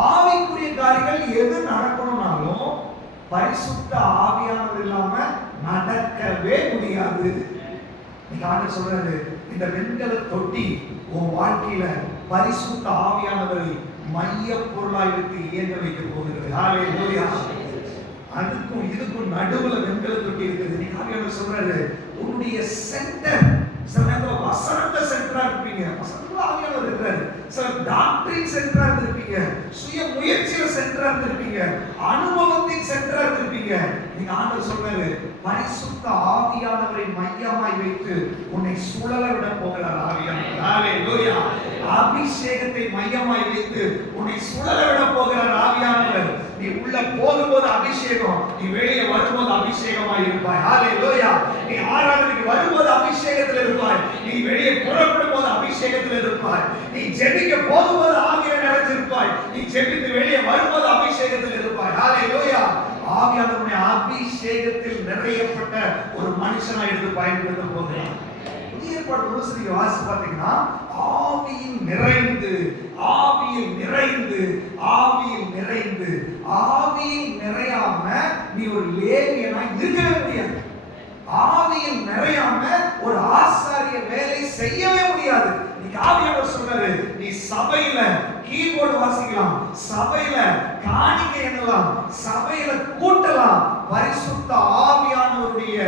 ஆவிக்குரிய காரியங்கள் எது நடக்கணும்னாலும் பரிசுத்த ஆவியானவர் இல்லாம நடக்கவே முடியாது. நீங்க ஆண்டவர் சொல்றாரு, இந்த வெண்கல தொட்டி உன் வாழ்க்கையில பரிசுத்த ஆவியானவரை மைய பொருளாய் எடுத்து இயங்க வைக்க போகிறது. ஹalleluya. அதுக்கும் இதுக்கும் நடுவுல வெண்கல தொட்டி இருக்குது. நீங்க ஆவியானவர் சொல்றாரு, உன்னுடைய சென்டர், சில நேரத்துல வசனத்தை சென்டரா இருப்பீங்க, வசனத்துல ஆவியானவர் இருக்கிறாரு. சில டாக்டரின் சென்டரா இருந்திருப்பீங்க, சுய முயற்சியில சென்டரா இருந்திருப்பீங்க, அனுபவத்தின் சென்டரா இருந்திருப்பீங்க. நீங்க ஆண்டவர் சொல்றாரு, பரிசுத்த ஆவியானவரை மையமாய் வைத்து உன்னை சுழல விட போகிறார் ஆவியானவர். ஹalleluya. அபிஷேகத்தை மையமாய் வைத்து உன்னை சுழல விட போகிறார் ஆவியானவர். நீ உள்ள போகும்போது அபிஷேகம், நீ வெளியே வரும்போது அபிஷேகமாய் இருப்பாய். ஹalleluya. நீ ஆராதனைக்கு வரும்போது அபிஷேகத்தில் இருப்பாய், நீ வெளியே புறப்படும் போது அபிஷேகத்தில் இருப்பாய். நீ ஜெபிக்க போகும்போது ஆவியானவர் நிறைஞ்சிருப்பாய், நீ ஜெபித்து வெளியே வரும்போது அபிஷேகத்தில் இருப்பாய். ஹalleluya. ஆவியானவருடைய அபிஷேகத்தில் நிறையப்பட்ட ஒரு மனுஷனாய் எடுத்து பயன்படுத்த போகிறார். புதிய ஏற்பாடு முழுசு நீங்க வாசி பார்த்தீங்கன்னா, ஆவியில் நிறைந்து ஆவியில் நிறைந்து ஆவியில் நிறைந்து ஆவியில் நிறையாம நீ ஒரு லேவியனா இருக்கவே முடியாது. ஆவியில் நிறையாம ஒரு ஆசாரிய வேலை செய்யவே முடியாது. இன்னைக்கு ஆவியானவர் சொல்றாரு, நீ சபையில கீபோர்டு வாசிக்கலாம், சபையில காணிக்கை எண்ணலாம், சபையில கூட்டலாம், பரிசுத்த ஆவியானவருடைய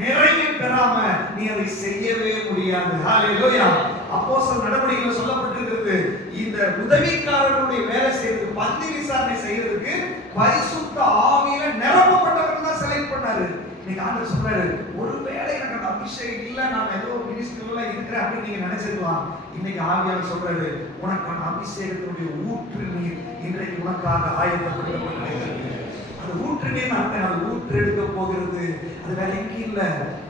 நிறைவை பெறாம நீ அதை செய்யவே முடியாது. ஹalleluya. அப்போஸ்தலர் நடவடிக்கையில் சொல்லப்பட்டிருக்கிறது, இந்த உதவிக்காரனுடைய வேலை செய்யறதுக்கு, பந்தி விசாரணை செய்யறதுக்கு பரிசுத்த ஆவியில நிரப்பப்பட்டவர்கள் தான் செலக்ட் பண்ணாரு. இன்னைக்கு ஆண்டவர் சொல்றாரு, ஒருவேளை எனக்கு அந்த அபிஷேகம் இல்ல, நான் ஏதோ மினிஸ்ட்ரியில இருக்கிறேன் அப்படின்னு நீங்க நினைச்சிருக்கலாம். இன்னைக்கு ஆவியானவர் சொல்றாரு, உனக்கான அபிஷேகத்தினுடைய ஊற்று நீர் இன்றைக்கு உனக்காக ஆயத்தப்படுத்தப்பட்டிருக்கிறது. அந்த ஊற்று நீர் அது ஊற்று எடுக்க போகிறது. அது வேற எங்கேயும் இல்ல,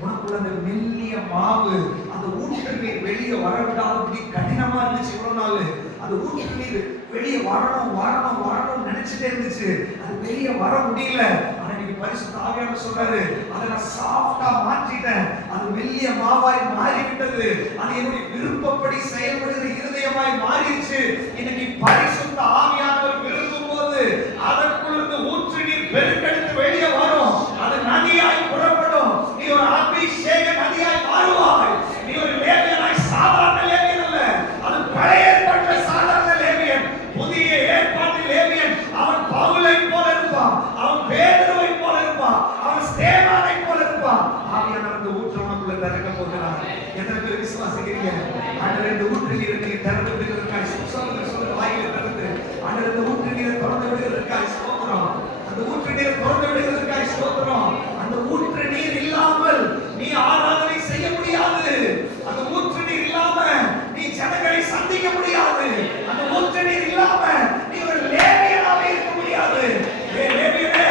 உனக்குள்ள அந்த மெல்லிய மாவு, அந்த ஊற்று நீர் வெளியே வரவிடாதபடி கடினமா இருந்துச்சு இவ்வளவு நாள். அந்த ஊற்று நீர் வெளியே வரணும் வரணும் வரணும் நினைச்சிட்டே இருந்துச்சு, அது வெளியே வர முடியல. ஆனா இன்னைக்கு பரிசுத்த ஆவியானவர் சொல்றாரு, அதை நான் சாஃப்டா மாற்றிட்டேன், அது மெல்லிய மாவாய் மாறிவிட்டது, அது என்னுடைய விருப்பப்படி செயல்படுகிற இருதயமாய் மாறிடுச்சு. இன்னைக்கு பரிசுத்த ஆவியானவர் விரும்பும் போது அதற்குள்ளிருந்து ஊற்று நீர் பெருக்கெடுத்து வெளியே வரும், அது நதியாய் புறப்படும். நீ ஒரு அபிஷேக நதியாய் மாறுவாய். நீ ஒரு லேவியனாய், சாதாரண லேவியன் அல்ல, அது பழைய ஏற்பாட்டு சாதாரண லேவியன். புதிய ஏற்பாட்டு லேவியன் அவன் பவுலை போல இருப்பான், அவன் பேதுருவை போல இருப்பான், அவன் ஸ்தேவானை போல இருப்பான். ஆவியானவர் இந்த ஊற்று உனக்குள்ள திறக்க போகிறார். எத்தனை பேர் விசுவாசிக்கிறீங்க? ஆண்டவரே, இந்த ஊற்று நீரை நீர் திறந்து விடுகிறதற்காய் சொல்லுங்க, வாயில திறந்து ஆண்டவரே, இந்த ஊற்று நீரை திறந்து விடுகிறதற்காய் ஸ்தோத்திரம். அந்த ஊற்று நீரை திறந்து விடுகிறதற்காய் ஸ்தோத்திரம். அந்த ஊற்று நீர் இல்லாமல் நீ ஆராதனை செய்ய முடியாது. அந்த ஊற்று நீர் இல்லாம நீ ஜனங்களை சந்திக்க முடியாது. அந்த ஊற்று நீர் இல்லாம நீ ஒரு லேவியனாக இருக்க முடியாது. லேவியனே,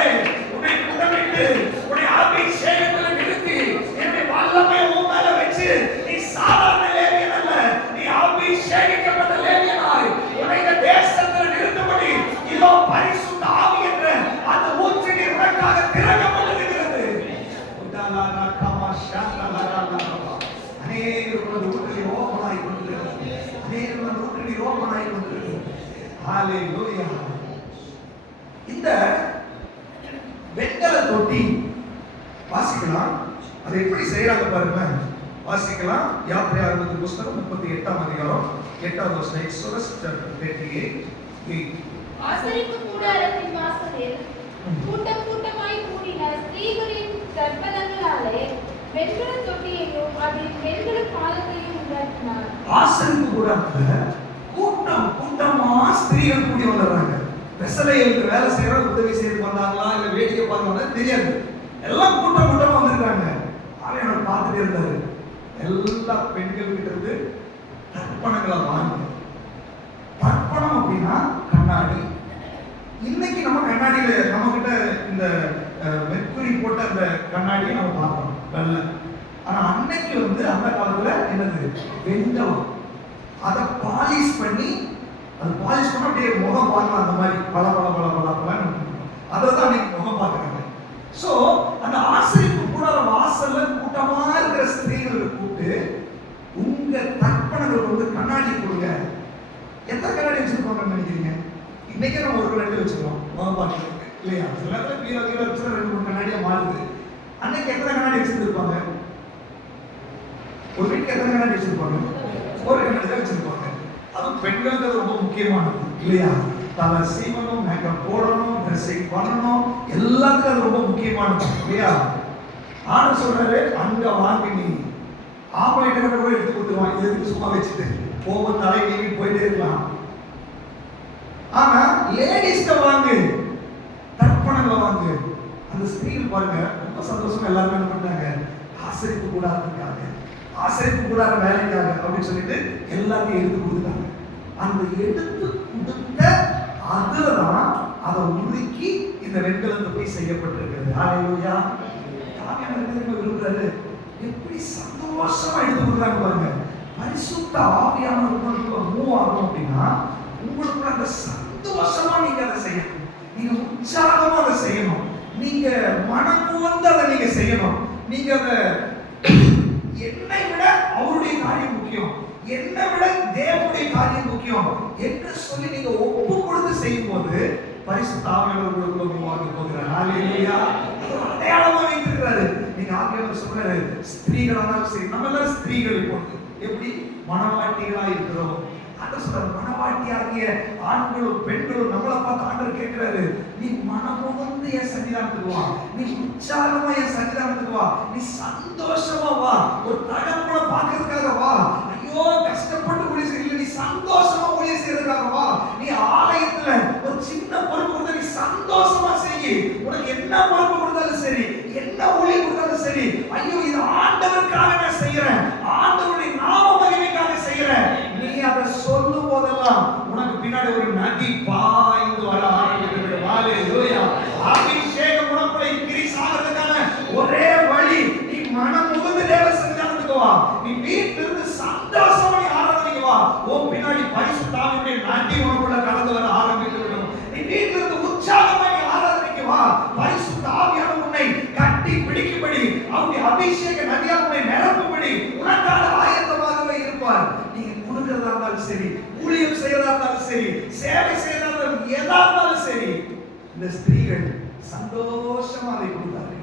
உன்னை குடமிட்டு உன்னை அபிஷேகத்தில் நிறுத்தி என்னுடைய வல்லமை உன் மேல வச்சு, நீ சாதாரண லேவியன் அல்ல, நீ அபிஷேகிக்கப்பட்ட லேவியனாய் உன்னை இந்த தேசத்தில் நிறுத்தும்படி இதோ பரிசுத்த ஆவி என்ற அந்த ஊற்று நீர் உனக்காக திறக்கப்பட்டிருக்கிறது. அநேகருக்கு அந்த ஊற்று நீர் ஓப்பனாய் கொண்டிருக்கிறது. அநேகருக்கு அந்த ஊற்று நீர் ஓப்பனாய் கொண்டிருக்கிறது. ஹalleluya. இந்த வெண்கல தொட்டி வாசிக்கலாம், அது எப்படி செய்யறாங்க பாருங்க. வாசிக்கலாம், யாத்திரையாகமத்தின் புத்தகம் 38ஆம் அதிகாரம் 8வது வசனம். Exodus chapter 38. ஆசரிப்பு கூடாரத்தின் வாசலில் கூட்டம் கூட்டமாய் கூடின ஸ்திரீகளின் கற்பலங்களாலே வெண்கல தொட்டியையும் அதில் வெண்கல பாலத்தையும் உண்டாக்கினார். ஆசரிப்பு கூடாரத்துல கூட்டம் கூட்டமா ஸ்திரீகள் கூடி வந்துடுறாங்க. பெசலேயலுக்கு வேலை செய்யற உதவி செய்து வந்தாங்களா இல்ல வேடிக்கை பார்க்கறாங்களா தெரியாது. எல்லாம் கூட்டம் கூட்டமா வந்திருக்காங்க. ஆவியானவர் பார்த்துட்டே இருந்தாரு. எல்லா பெண்கள் கிட்ட இருந்து தர்ப்பணங்களை வாங்கி, தர்ப்பணம் அப்படின்னா கண்ணாடி. இன்னைக்கு நம்ம கண்ணாடியில நம்ம கிட்ட இந்த மெர்க்குரி போட்ட அந்த கண்ணாடியை நம்ம பார்க்கறோம் வெள்ளை. ஆனா அன்னைக்கு வந்து அந்த காலத்துல என்னது வெண்கலம். அதை பாலிஷ் பண்ணி, அது பாலிஷ் பண்ண அப்படியே முகம் பார்க்கலாம், அந்த மாதிரி பல பல பல பல பல அதை தான் அன்னைக்கு முகம் பார்க்கறாங்க. சோ அந்த ஆசரிப்பு கூடார வாசல்ல கூட்டமா இருக்கிற ஸ்திரீகளை கூப்பிட்டு உங்க தர்ப்பணங்கள் வந்து கண்ணாடி கொடுங்க. எத்தனை கண்ணாடி வச்சிருப்பாங்கன்னு நினைக்கிறீங்க? இன்னைக்கே நம்ம ஒரு கண்ணாடி வச்சிருக்கோம் முகம் பார்க்கறதுக்கு இல்லையா? சில நேரத்தில் கீழே கீழே வச்சு 2-3 கண்ணாடியா மாறுது. அன்னைக்கு எத்தனை கண்ணாடி வச்சிருப்பாங்க? ஒரு வீட்டுக்கு எத்தனை கண்ணாடி வச்சிருப்பாங்க? ஒரு கண்ணாடி தான் வச்சிருப்பாங்க. அதுவும் பெண்களுக்கு அது ரொம்ப முக்கியமானது இல்லையா? தலை சீவனும், மேக்கப் போடணும், ட்ரெஸ்ஸிங் பண்ணணும், எல்லாத்துக்கும் அது ரொம்ப முக்கியமானது இல்லையா? ஆனா சொல்றாரு, அங்க வாங்கி நீ ஆம்பளை கிட்ட கூட எடுத்து கொடுத்துருவான். எதுக்கு சும்மா வச்சுட்டு போகும் தலை நீவி போயிட்டே இருக்கலாம். ஆனா லேடிஸ்ட வாங்கு, தர்ப்பணங்களை வாங்கு. அந்த ஸ்திரீகள் பாருங்க ரொம்ப சந்தோஷமா எல்லாரும் என்ன பண்ணாங்க, ஆசரிப்பு கூடாதுக்காக, ஆசரிப்பு கூடாத வேலைக்காக அப்படின்னு சொல்லிட்டு எல்லாத்தையும் எடுத்து கொடுத்தாங்க. அந்த எடுத்து கொடுத்த அதுலதான் அதை உருக்கி இந்த வெண்கலத்தை போய் செய்யப்பட்டிருக்கிறது. ஹல்லேலூயா. விரும்புறாரு எப்படி சந்தோஷமா எடுத்து கொடுக்குறாங்க பாருங்க. பரிசுத்த ஆவியானவருக்குள்ள மூவ் ஆகணும் அப்படின்னா உங்களுக்கு அந்த சந்தோஷமா நீங்க அதை செய்யணும், நீங்க உற்சாகமா அதை செய்யணும், நீங்க மனம் வந்து அதை நீங்க செய்யணும். நீங்க அதை என்னை விட அவருடைய காரியம் முக்கியம், என்னை விட தேவனுடைய காரியம் முக்கியம் என்று சொல்லி நீங்க ஒப்பு கொடுத்து செய்யும் போது பரிசுத்த ஆவியானவர் உங்களுக்குள்ள மூவ் ஆக போகிறார். ஹல்லேலூயா. அடையாளமா வைத்திருக்கிறாரு. நீங்க ஆவியானவர் சொல்றாரு, ஸ்திரீகளானாலும் சரி, நம்ம எல்லாம் ஸ்திரீகள் இப்போ எப்படி மனவாட்டிகளா இருக்கிறோம். ஆண்டவர் சொல்றாரு, மனவாட்டியாகிய ஆண்களும் பெண்களும் நம்மளை பார்த்து ஆண்டவர் கேட்கிறாரு, நீ மனமுவந்து என் சன்னிதானத்துக்கு வா, நீ உற்சாகமா என் சன்னிதானத்துக்கு வா, நீ சந்தோஷமா வா, ஒரு தகப்பனை பார்க்கறதுக்காக வா. ஐயோ கஷ்டப்பட்டு ஊழியம் செய்யல, நீ சந்தோஷமா ஊழியம் செய்யறதுக்காக வா. நீ ஆலயத்துல ஒரு சின்ன பொறுப்பு கொடுத்தா நீ சந்தோஷமா செய்யி. உனக்கு என்ன பொறுப்பு கொடுத்தாலும் சரி, என்ன ஊழியம் கொடுத்தாலும் சரி, ஐயோ இது ஆண்டவருக்காக நான் செய்யறேன், ஆண்டவருடைய நாம மகிமைக்காக செய்யறேன். நீ அதை சொல்லும் போதெல்லாம் உனக்கு பின்னாடி ஒரு நதி பாய்ந்து வர ஆரம்பிக்கிறது. ஹல்லேலூயா. அபிஷேகம் உனக்குள்ள இன்கிரீஸ் ஆகிறதுக்கான ஒரே வழி, நீ மனம் முழுது தேவ சன்னிதானத்துக்கு வா. நீ வீட்டில இருந்து சந்தோஷமா நீ ஆராதனைக்கு வா. உன் பின்னாடி பரிசுத்த ஆவியுடைய நதி உனக்குள்ள கடந்து வர ஆரம்பித்து விடும். நீ வீட்டில இருந்து உற்சாகமா நீ ஆராதனைக்கு வா. பரிசுத்த ஆவியானவர் உன்னை கட்டி பிடிக்கும்படி, அவருடைய அபிஷேக நதியால் உன்னை நிரப்பும்படி உனக்காக ஆயத்தமாகவே இருப்பார். நீங்க கொடுக்கிறதா இருந்தாலும் சரி, ஊழியம் செய்யறதா இருந்தாலும் சரி, சேவை செய்யறதா இருந்தாலும் எதா இருந்தாலும் சரி, இந்த ஸ்திரீகள் சந்தோஷமா அதை கொடுத்தாரு.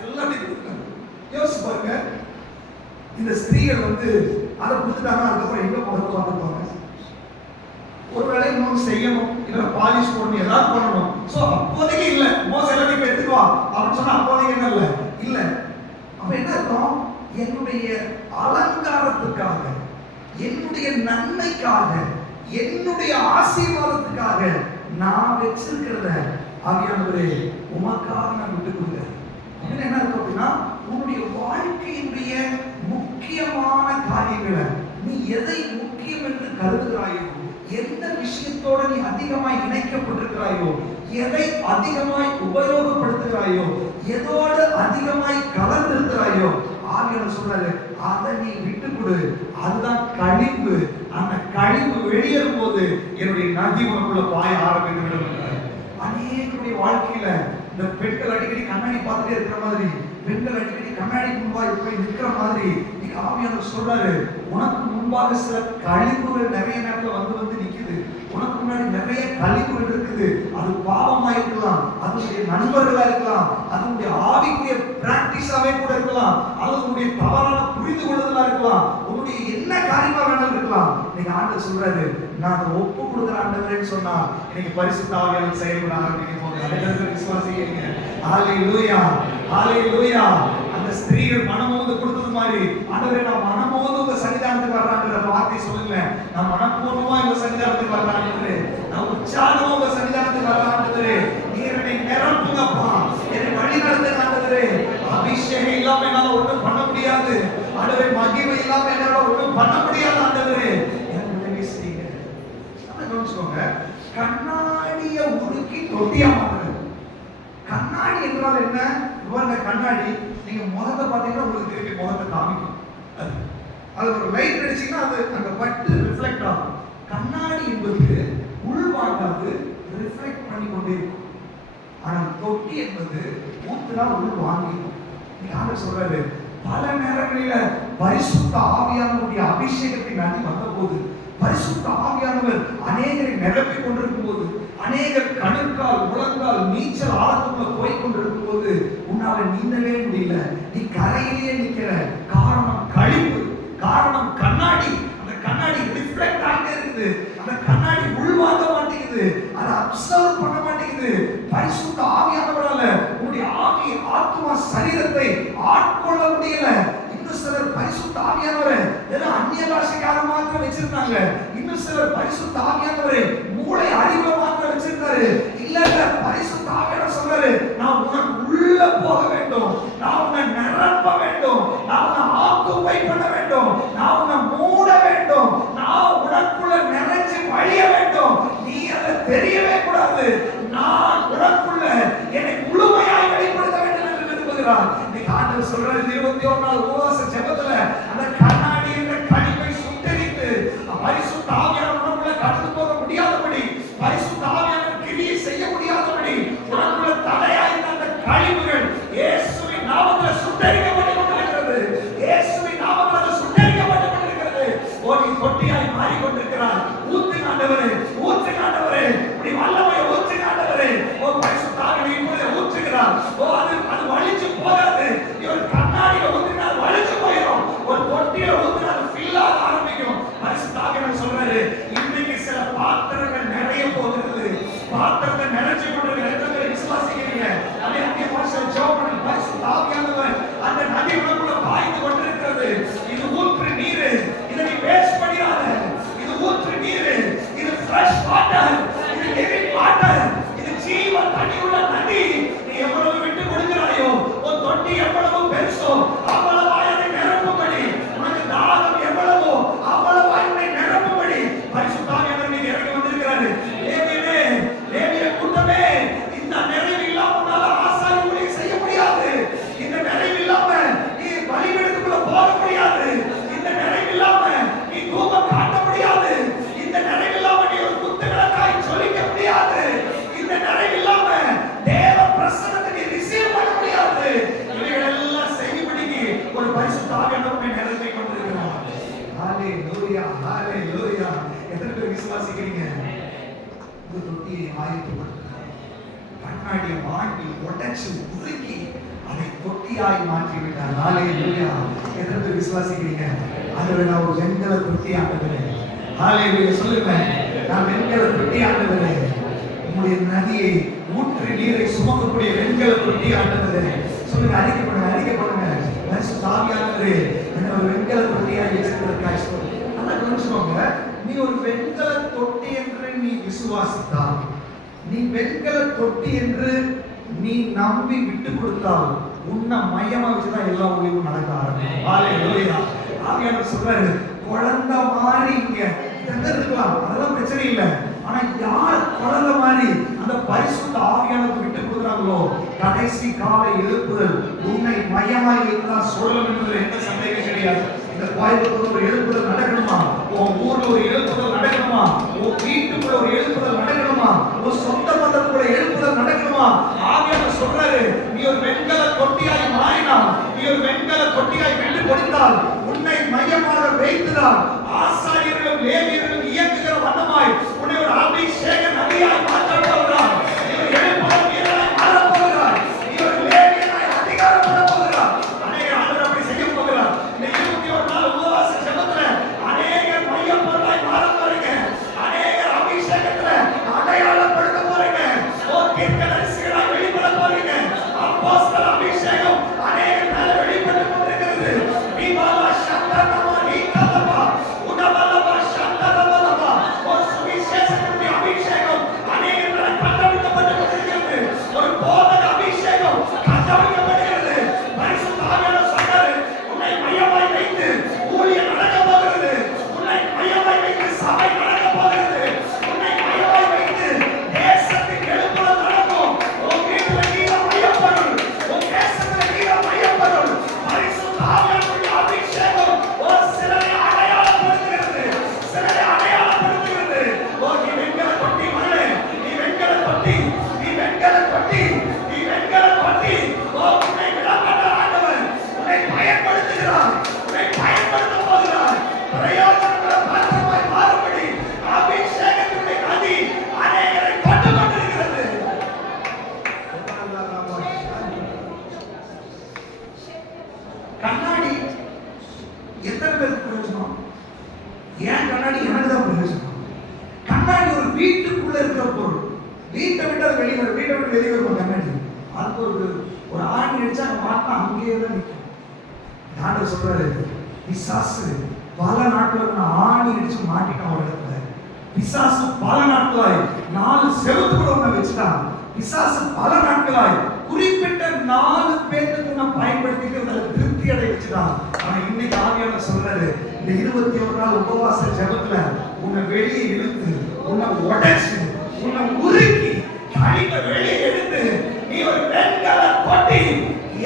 எல்லாத்தையும் கொடுத்தாங்க. யோசிச்சு பாருங்க, இந்த ஸ்திரீகள் வந்து அதை கொடுத்துட்டாங்க. அதுக்கப்புறம் எங்க போகிறது பார்த்துருப்பாங்க. ஒருவேளை இன்னொன்று செய்யணும், இல்லை பாலிஷ் போடணும், ஏதாவது பண்ணணும். ஸோ அப்போதைக்கு இல்லை, மோசம் எல்லாத்தையும் எடுத்துக்குவா அப்படின்னு சொன்னா அப்போதைக்கு என்ன இல்லை இல்லை. அப்ப என்ன அர்த்தம்? என்னுடைய அலங்காரத்துக்காக, என்னுடைய நன்மைக்காக, என்னுடைய ஆசீர்வாதத்துக்காக நான் வச்சிருக்கிறத ஆவியானவரே உமக்காக நான் விட்டு கொடுக்கிறேன். என்ன அர்த்தம் அப்படின்னா, உன்னுடைய வாழ்க்கையினுடைய முக்கியமான காரியங்களை நீ எதை முக்கியம் என்று கருதுகிறாயோ, எந்த விஷயத்தோட நீ அதிகமாய் இணைக்கப்பட்டிருக்கிறாயோ, எதை அதிகமாய் உபயோகப்படுத்துகிறாயோ, எதோடு அதிகமாய் கலந்திருக்கிறாயோ, ஆவியானவர் சொல்றாரு அதை நீ விட்டு கொடு. அதுதான் கழிவு. அந்த கழிவு வெளியேறும் போது என்னுடைய நதி உனக்குள்ள பாய ஆரம்பித்து விடும். அநேகருடைய வாழ்க்கையில இந்த பெண்கள் அடிக்கடி கண்ணாடி பார்த்துட்டே இருக்கிற மாதிரி, பெண்கள் அடிக்கடி கண்ணாடி முன்பாக போய் நிற்கிற மாதிரி, நீங்க ஆவியானவர் சொல்றாரு, உனக்கு முன்பாக சில கழிவுகள் நிறைய நேரத்தில் வந்து வந்து நிக்குது. உனக்கு முன்னாடி நிறைய கழிவுகள் இருக்குது. அது பாவமா இருக்கலாம், அதனுடைய நண்பர்களா இருக்கலாம், அதனுடைய ஆவிக்குரிய பிராக்டிஸாவே கூட இருக்கலாம், அல்லது உன்னுடைய தவறான புரிந்து கொள்ளுதலா இருக்கலாம், உன்னுடைய என்ன காரியமா வேணாலும் இருக்கலாம். நீங்க ஆண்டவர் சொல்றாரு, நான் அதை ஒப்பு கொடுக்குற ஆண்டவரேன்னு சொன்னா இன்னைக்கு பரிசுத்த ஆவியானவர் செயல்பட ஆரம்பிக்க போகுது. விசுவாசிங்க. ஹல்லேலூயா. ஹல்லேலூயா. அந்த ஸ்திரீகள் மனம் வந்து கொடுத்தது மாதிரி ஆண்டவரே நான் மனமோது உங்க சன்னிதானத்துக்கு வர்றான்ற வார்த்தை சொல்லுங்க. நான் மனப்பூர்வமா உங்க சன்னிதானத்துக்கு வர்றான்றே, நான் உற்சாகமா உங்க சன்னிதானத்துக்கு வர்றான்றே. நீர் என்னை நிரப்புங்கப்பா, என்னை வழி நடத்துங்க ஆண்டவரே. அபிஷேகம் இல்லாம என்னால ஒண்ணும் பண்ண முடியாது ஆண்டவரே, மகிமை இல்லாம என்னால ஒண்ணும் பண்ண முடியாது ஆண்டவரே. எனக்கு உதவி செய்யுங்க. நல்லா கவனிச்சுக்கோங்க, கண்ணாடியை உருக்கி தொட்டியா மாத்துறது. கண்ணாடி என்றால் என்ன? இவங்க கண்ணாடி நீங்க முகத்தை பார்த்தீங்கன்னா உங்களுக்கு திருப்பி முகத்தை காமிக்கும். அது ஒரு லைட் அடிச்சீங்கன்னா அது அங்க பட்டு ரிஃப்ளெக்ட் ஆகும். கண்ணாடி என்பது உள்வாங்காது, ரிஃப்ளெக்ட் பண்ணி கொண்டே இருக்கும். ஆனால் தொட்டி என்பது ஊத்துனா உள் வாங்கிடும். யாரு சொல்றாரு? பல நேரங்களில பரிசுத்த ஆவியானவருடைய அபிஷேகத்தின் நதி வந்த போது, பரிசுத்த ஆவியானவர் அநேகரை நிரப்பிக் கொண்டிருக்கும் போது, அநேகர் கணுக்கால் முழங்கால் நீச்சல் ஆழத்துக்குள்ள போய் கொண்டிருக்கும் போது உன்னால நீந்தவே முடியல. நீ கரையிலேயே நிக்கிற. காரணம் கழிவு, காரணம் கண்ணாடி. அந்த கண்ணாடி ரிஃப்ளெக்ட் ஆகிட்டே இருக்குது. அந்த கண்ணாடி உள்வாங்க மாட்டேங்குது, அதை அப்சர்வ் பண்ண மாட்டேங்குது. பரிசுத்த ஆவியானவரால உன்னுடைய ஆவி ஆத்மா சரீரத்தை ஆட்கொள்ள முடியல. இன்னும் சிலர் பரிசுத்த ஆவியானவரை ஏதோ அந்நிய பாஷைக்காக மாத்திரம் வச்சிருந்தாங்க. இன்னும் சிலர் பரிசுத்த ஆவியானவரை மூளை அறிவுல மாத்திரம் வச்சிருந்தாரு. இல்ல பரிசுத்த ஆவியானவர் சொல்றாரு, நான் உனக்கு உள்ள போக வேண்டும், நான் உன்னை நிரப்ப வேண்டும், நான் உன்னை ஆக்குபை பண்ண வேண்டும், நான் உன்னை மூட வேண்டும், நான் உனக்குள்ள நிறைஞ்சு வழிய வேண்டும். நீ அதை தெரியவே கூடாது. நான் உனக்குள்ள என்னை முழுமையாய் வெளிப்படுத்த வேண்டும் என்று விரும்புகிறார். இன்னைக்கு ஆண்டவர் சொல்றாரு, 21 நாள் உபவாச ஜெபத்துல அந்த கண்ணாடி என்ற கழிவை சுட்டெரித்து பரிசுத்த ஆவியானவர் உனக்குள்ள கடந்து போக முடியாதபடி, பரிசுத்த ஆவியானவர் கிரியை செய்ய முடியாதபடி உனக்குள்ள தடையாய் இருந்த அந்த கழிவுகள் இயேசுவின் நாமத்தில் சுட்டெரிக்கப்பட்டு கொண்டிருக்கிறது. இயேசுவின் நாமத்தில் சுட்டெரிக்கப்பட்டு கொண்டிருக்கிறது. ஓடி தொட்டியாய் மாறிக்கொண்டிருக்கிறார். ஊத்துங்க ஆண்டவரே, ஊத்துங்க ஆண்டவரே, இப்படி வல்லமையை ஊத்துங்க ஆண்டவரே. ஓ பரிசுத்த ஆவியை இப்பொழுது ஊற்றுகிறார். ஓ அது வலிச்சு போகாது. ஒரு கண்ணாடியை ஊற்றினா வலிச்சு போயிடும். ஒரு தொட்டியை ஊற்றினா அது ஃபில் ஆக ஆரம்பிக்கும். பரிசுத்த ஆவியானவர் சொல்றாரு, இன்னைக்கு சில பாத்திரங்கள் நிறைய போகிறது. பாத்திரத்தை நிறைச்சு கொண்டிருக்கிற எத்தனை விசுவாசிக்கிறீங்க? அதே அங்கே பாஷை ஜெபம் பரிசுத்த ஆவியானவர் அந்த நதி உனக்குள்ள பாய்ந்து கொண்டிருக்கிறது. இது ஊற்று நீர், இதை நீ வேஸ்ட் பண்ணிடாத. இது ஊற்று நீர், இது ஃப்ரெஷ் வாட்டர், இது லிவிங் வாட்டர், இது ஜீவ தண்ணி உள்ள நதி. நீ எவ்வளவு விட்டு கொடுக்கிறாயோ, உன் தொட்டி எவ்வளவு பெருசோ அவ்வளவாய் அதை நிரப்பும்படி, உனக்கு தாகம் எவ்வளவோ அவ்வளவாய் உன்னை நிரப்பும்படி பரிசுத்த ஆவியானவர் நீங்க இறங்கி வந்திருக்கிறாரு. லேவியனே, லேவிய கூட்டமே, இந்த நிறைவு இல்லாம உன்னால ஆசாரி ஊழியம் செய்ய முடியாது. இந்த நிறைவு இல்லாம நீ பலிபீடத்துக்குள்ள போக முடியாது. இந்த நிறைவு இல்லாம நீ தூபம் காட்ட முடியாது. இந்த நிறைவு இல்லாம நீ ஒரு குத்துவிளக்காய் ஜொலிக்க முடியாது. இந்த நிறைவு இல்லாம தேவ பிரசன்னத்தை நீ ரிசீவ் பண்ண முடியாது. இவைகள் எல்லாம் செய்யும்படிக்கு ஒரு பரிசுத்த ஆவியானவரை நிரப்பி கொண்டிருக்கிறார். ஹalleluya, ஹalleluya. எத்தனை பேர் விசுவாசிக்கிறீங்க? இந்த தொட்டியை ஆயத்தப்படுத்த கண்ணாடியை வாங்கி உடைச்சு உருக்கி அதை தொட்டியாய் மாற்றி விட்டார். ஹalleluya. எத்தனை பேர் விசுவாசிக்கிறீங்க? ஆண்டவரே, நான் ஒரு வெண்கல தொட்டி ஆண்டவரே. ஹalleluya சொல்லுங்க, நான் வெண்கல தொட்டி ஆண்டவரே. உம்முடைய நதியை ஊற்று நீரை சுமக்கக்கூடிய வெண்கல தொட்டி ஆண்டவரே. சொல்லுங்க, அறிக்கை பண்ணுங்க, அறிக்கை பண்ணுங்க. பரிசுத்த ஆவியானவரே, என்ன ஒரு வெண்கல தொட்டியாய் வச்சிருக்கிறதுக்காக சொல்லுங்க. நல்லா கவனிச்சுக்கோங்க, நீ ஒரு வெண்கல தொட்டி என்று நீ விசுவாசித்தால், நீ வெண்கல தொட்டி என்று நீ நம்பி விட்டு கொடுத்தால், உன்னை மையமா வச்சுதான் எல்லா ஊழியமும் நடக்க ஆரம்பிக்கும். ஹalleluya. ஆவியானவர் சொல்றாரு, குழந்தை மாதிரி இங்க இருக்கலாம், அதெல்லாம் பிரச்சனை இல்லை. ஆனா யார் குழந்தை மாதிரி அந்த பரிசுத்த ஆவியானவருக்கு விட்டு கொடுக்குறாங்களோ, கடைசி காலை எழுப்புதல் உன்னை மையமாய் வைத்துதான் சொல்லணும் என்பதில் எந்த சந்தேகம் கிடையாது. இந்த கோயம்புத்தூர் ஒரு எழுப்புதல் நடக்கணுமா? உன் ஊர்ல ஒரு எழுப்புதல் நடக்கணுமா? உன் வீட்டுக்குள்ள ஒரு எழுப்புதல் நடக்கணுமா? உன் சொந்த பந்தத்துக்குள்ள எழுப்புதல் நடக்கணுமா? ஆவியானவர் சொல்றாரு, நீ ஒரு வெண்கல தொட்டியாய் மாறினால், நீ ஒரு வெண்கல தொட்டியாய் விட்டு கொடுத்தால், உன்னை மையமாக வைத்துதான் ஆசாரியர்களும் லேவியர்களும் இயக்குகிற வண்ணமாய் உன்னை ஒரு அபிஷேக நதியாய் மாற்ற போகிறார். நீ ஒரு எழுப்புதல் வீரனாய் மாறப் போகிறார். நீ ஒரு லேவியனாய் அதிகாரம் பண்ண போகிறார். அநேக ஆண்டவர் அப்படி செய்ய போகிறார். இந்த 21 நாள் உபவாச ஜெபத்துல அநேகர் மையம் பொருளாய் மாற போறீங்க. அநேகர் அபிஷேகத்துல அடையாளப்படுத்த போறீங்க. ஓ தீர்க்கதரிசிகளாய் வெளிப்பட போறீங்க. அப்போஸ்தல அபிஷேகம் அநேகர் மேல வெளிப்பட்டு கொண்டிருக்கிறது. நீ வீட்டை விட்டு அது வெளியே வரும். வீட்டை விட்டு வெளியே வரும் கண்ணாடி. அது ஒரு ஆணி அடிச்சா அங்க மாட்டினா அங்கேயே தான் நிற்கும். ஆண்டவர் சொல்றாரு, பிசாசு பல நாட்கள் நான் ஆணி அடிச்சு மாட்டிட்டான் ஒரு இடத்துல. பிசாசு பல நாட்களாய் 4 செவத்துக்குள்ள ஒண்ண வச்சுட்டான். பிசாசு பல நாட்களாய் குறிப்பிட்ட 4 பேருக்கு நான் பயன்படுத்திட்டு அதில் திருப்தி அடைய வச்சுட்டான். ஆனா இன்னைக்கு ஆவியானவர் சொல்றாரு, இந்த 21 நாள் உபவாச ஜெபத்துல உன்னை வெளியே இழுத்து, உன்னை உடைச்சு, உன்னை உருக்கி, கழிவை வெளியே எடுத்து, நீ ஒரு வெண்கல கொட்டி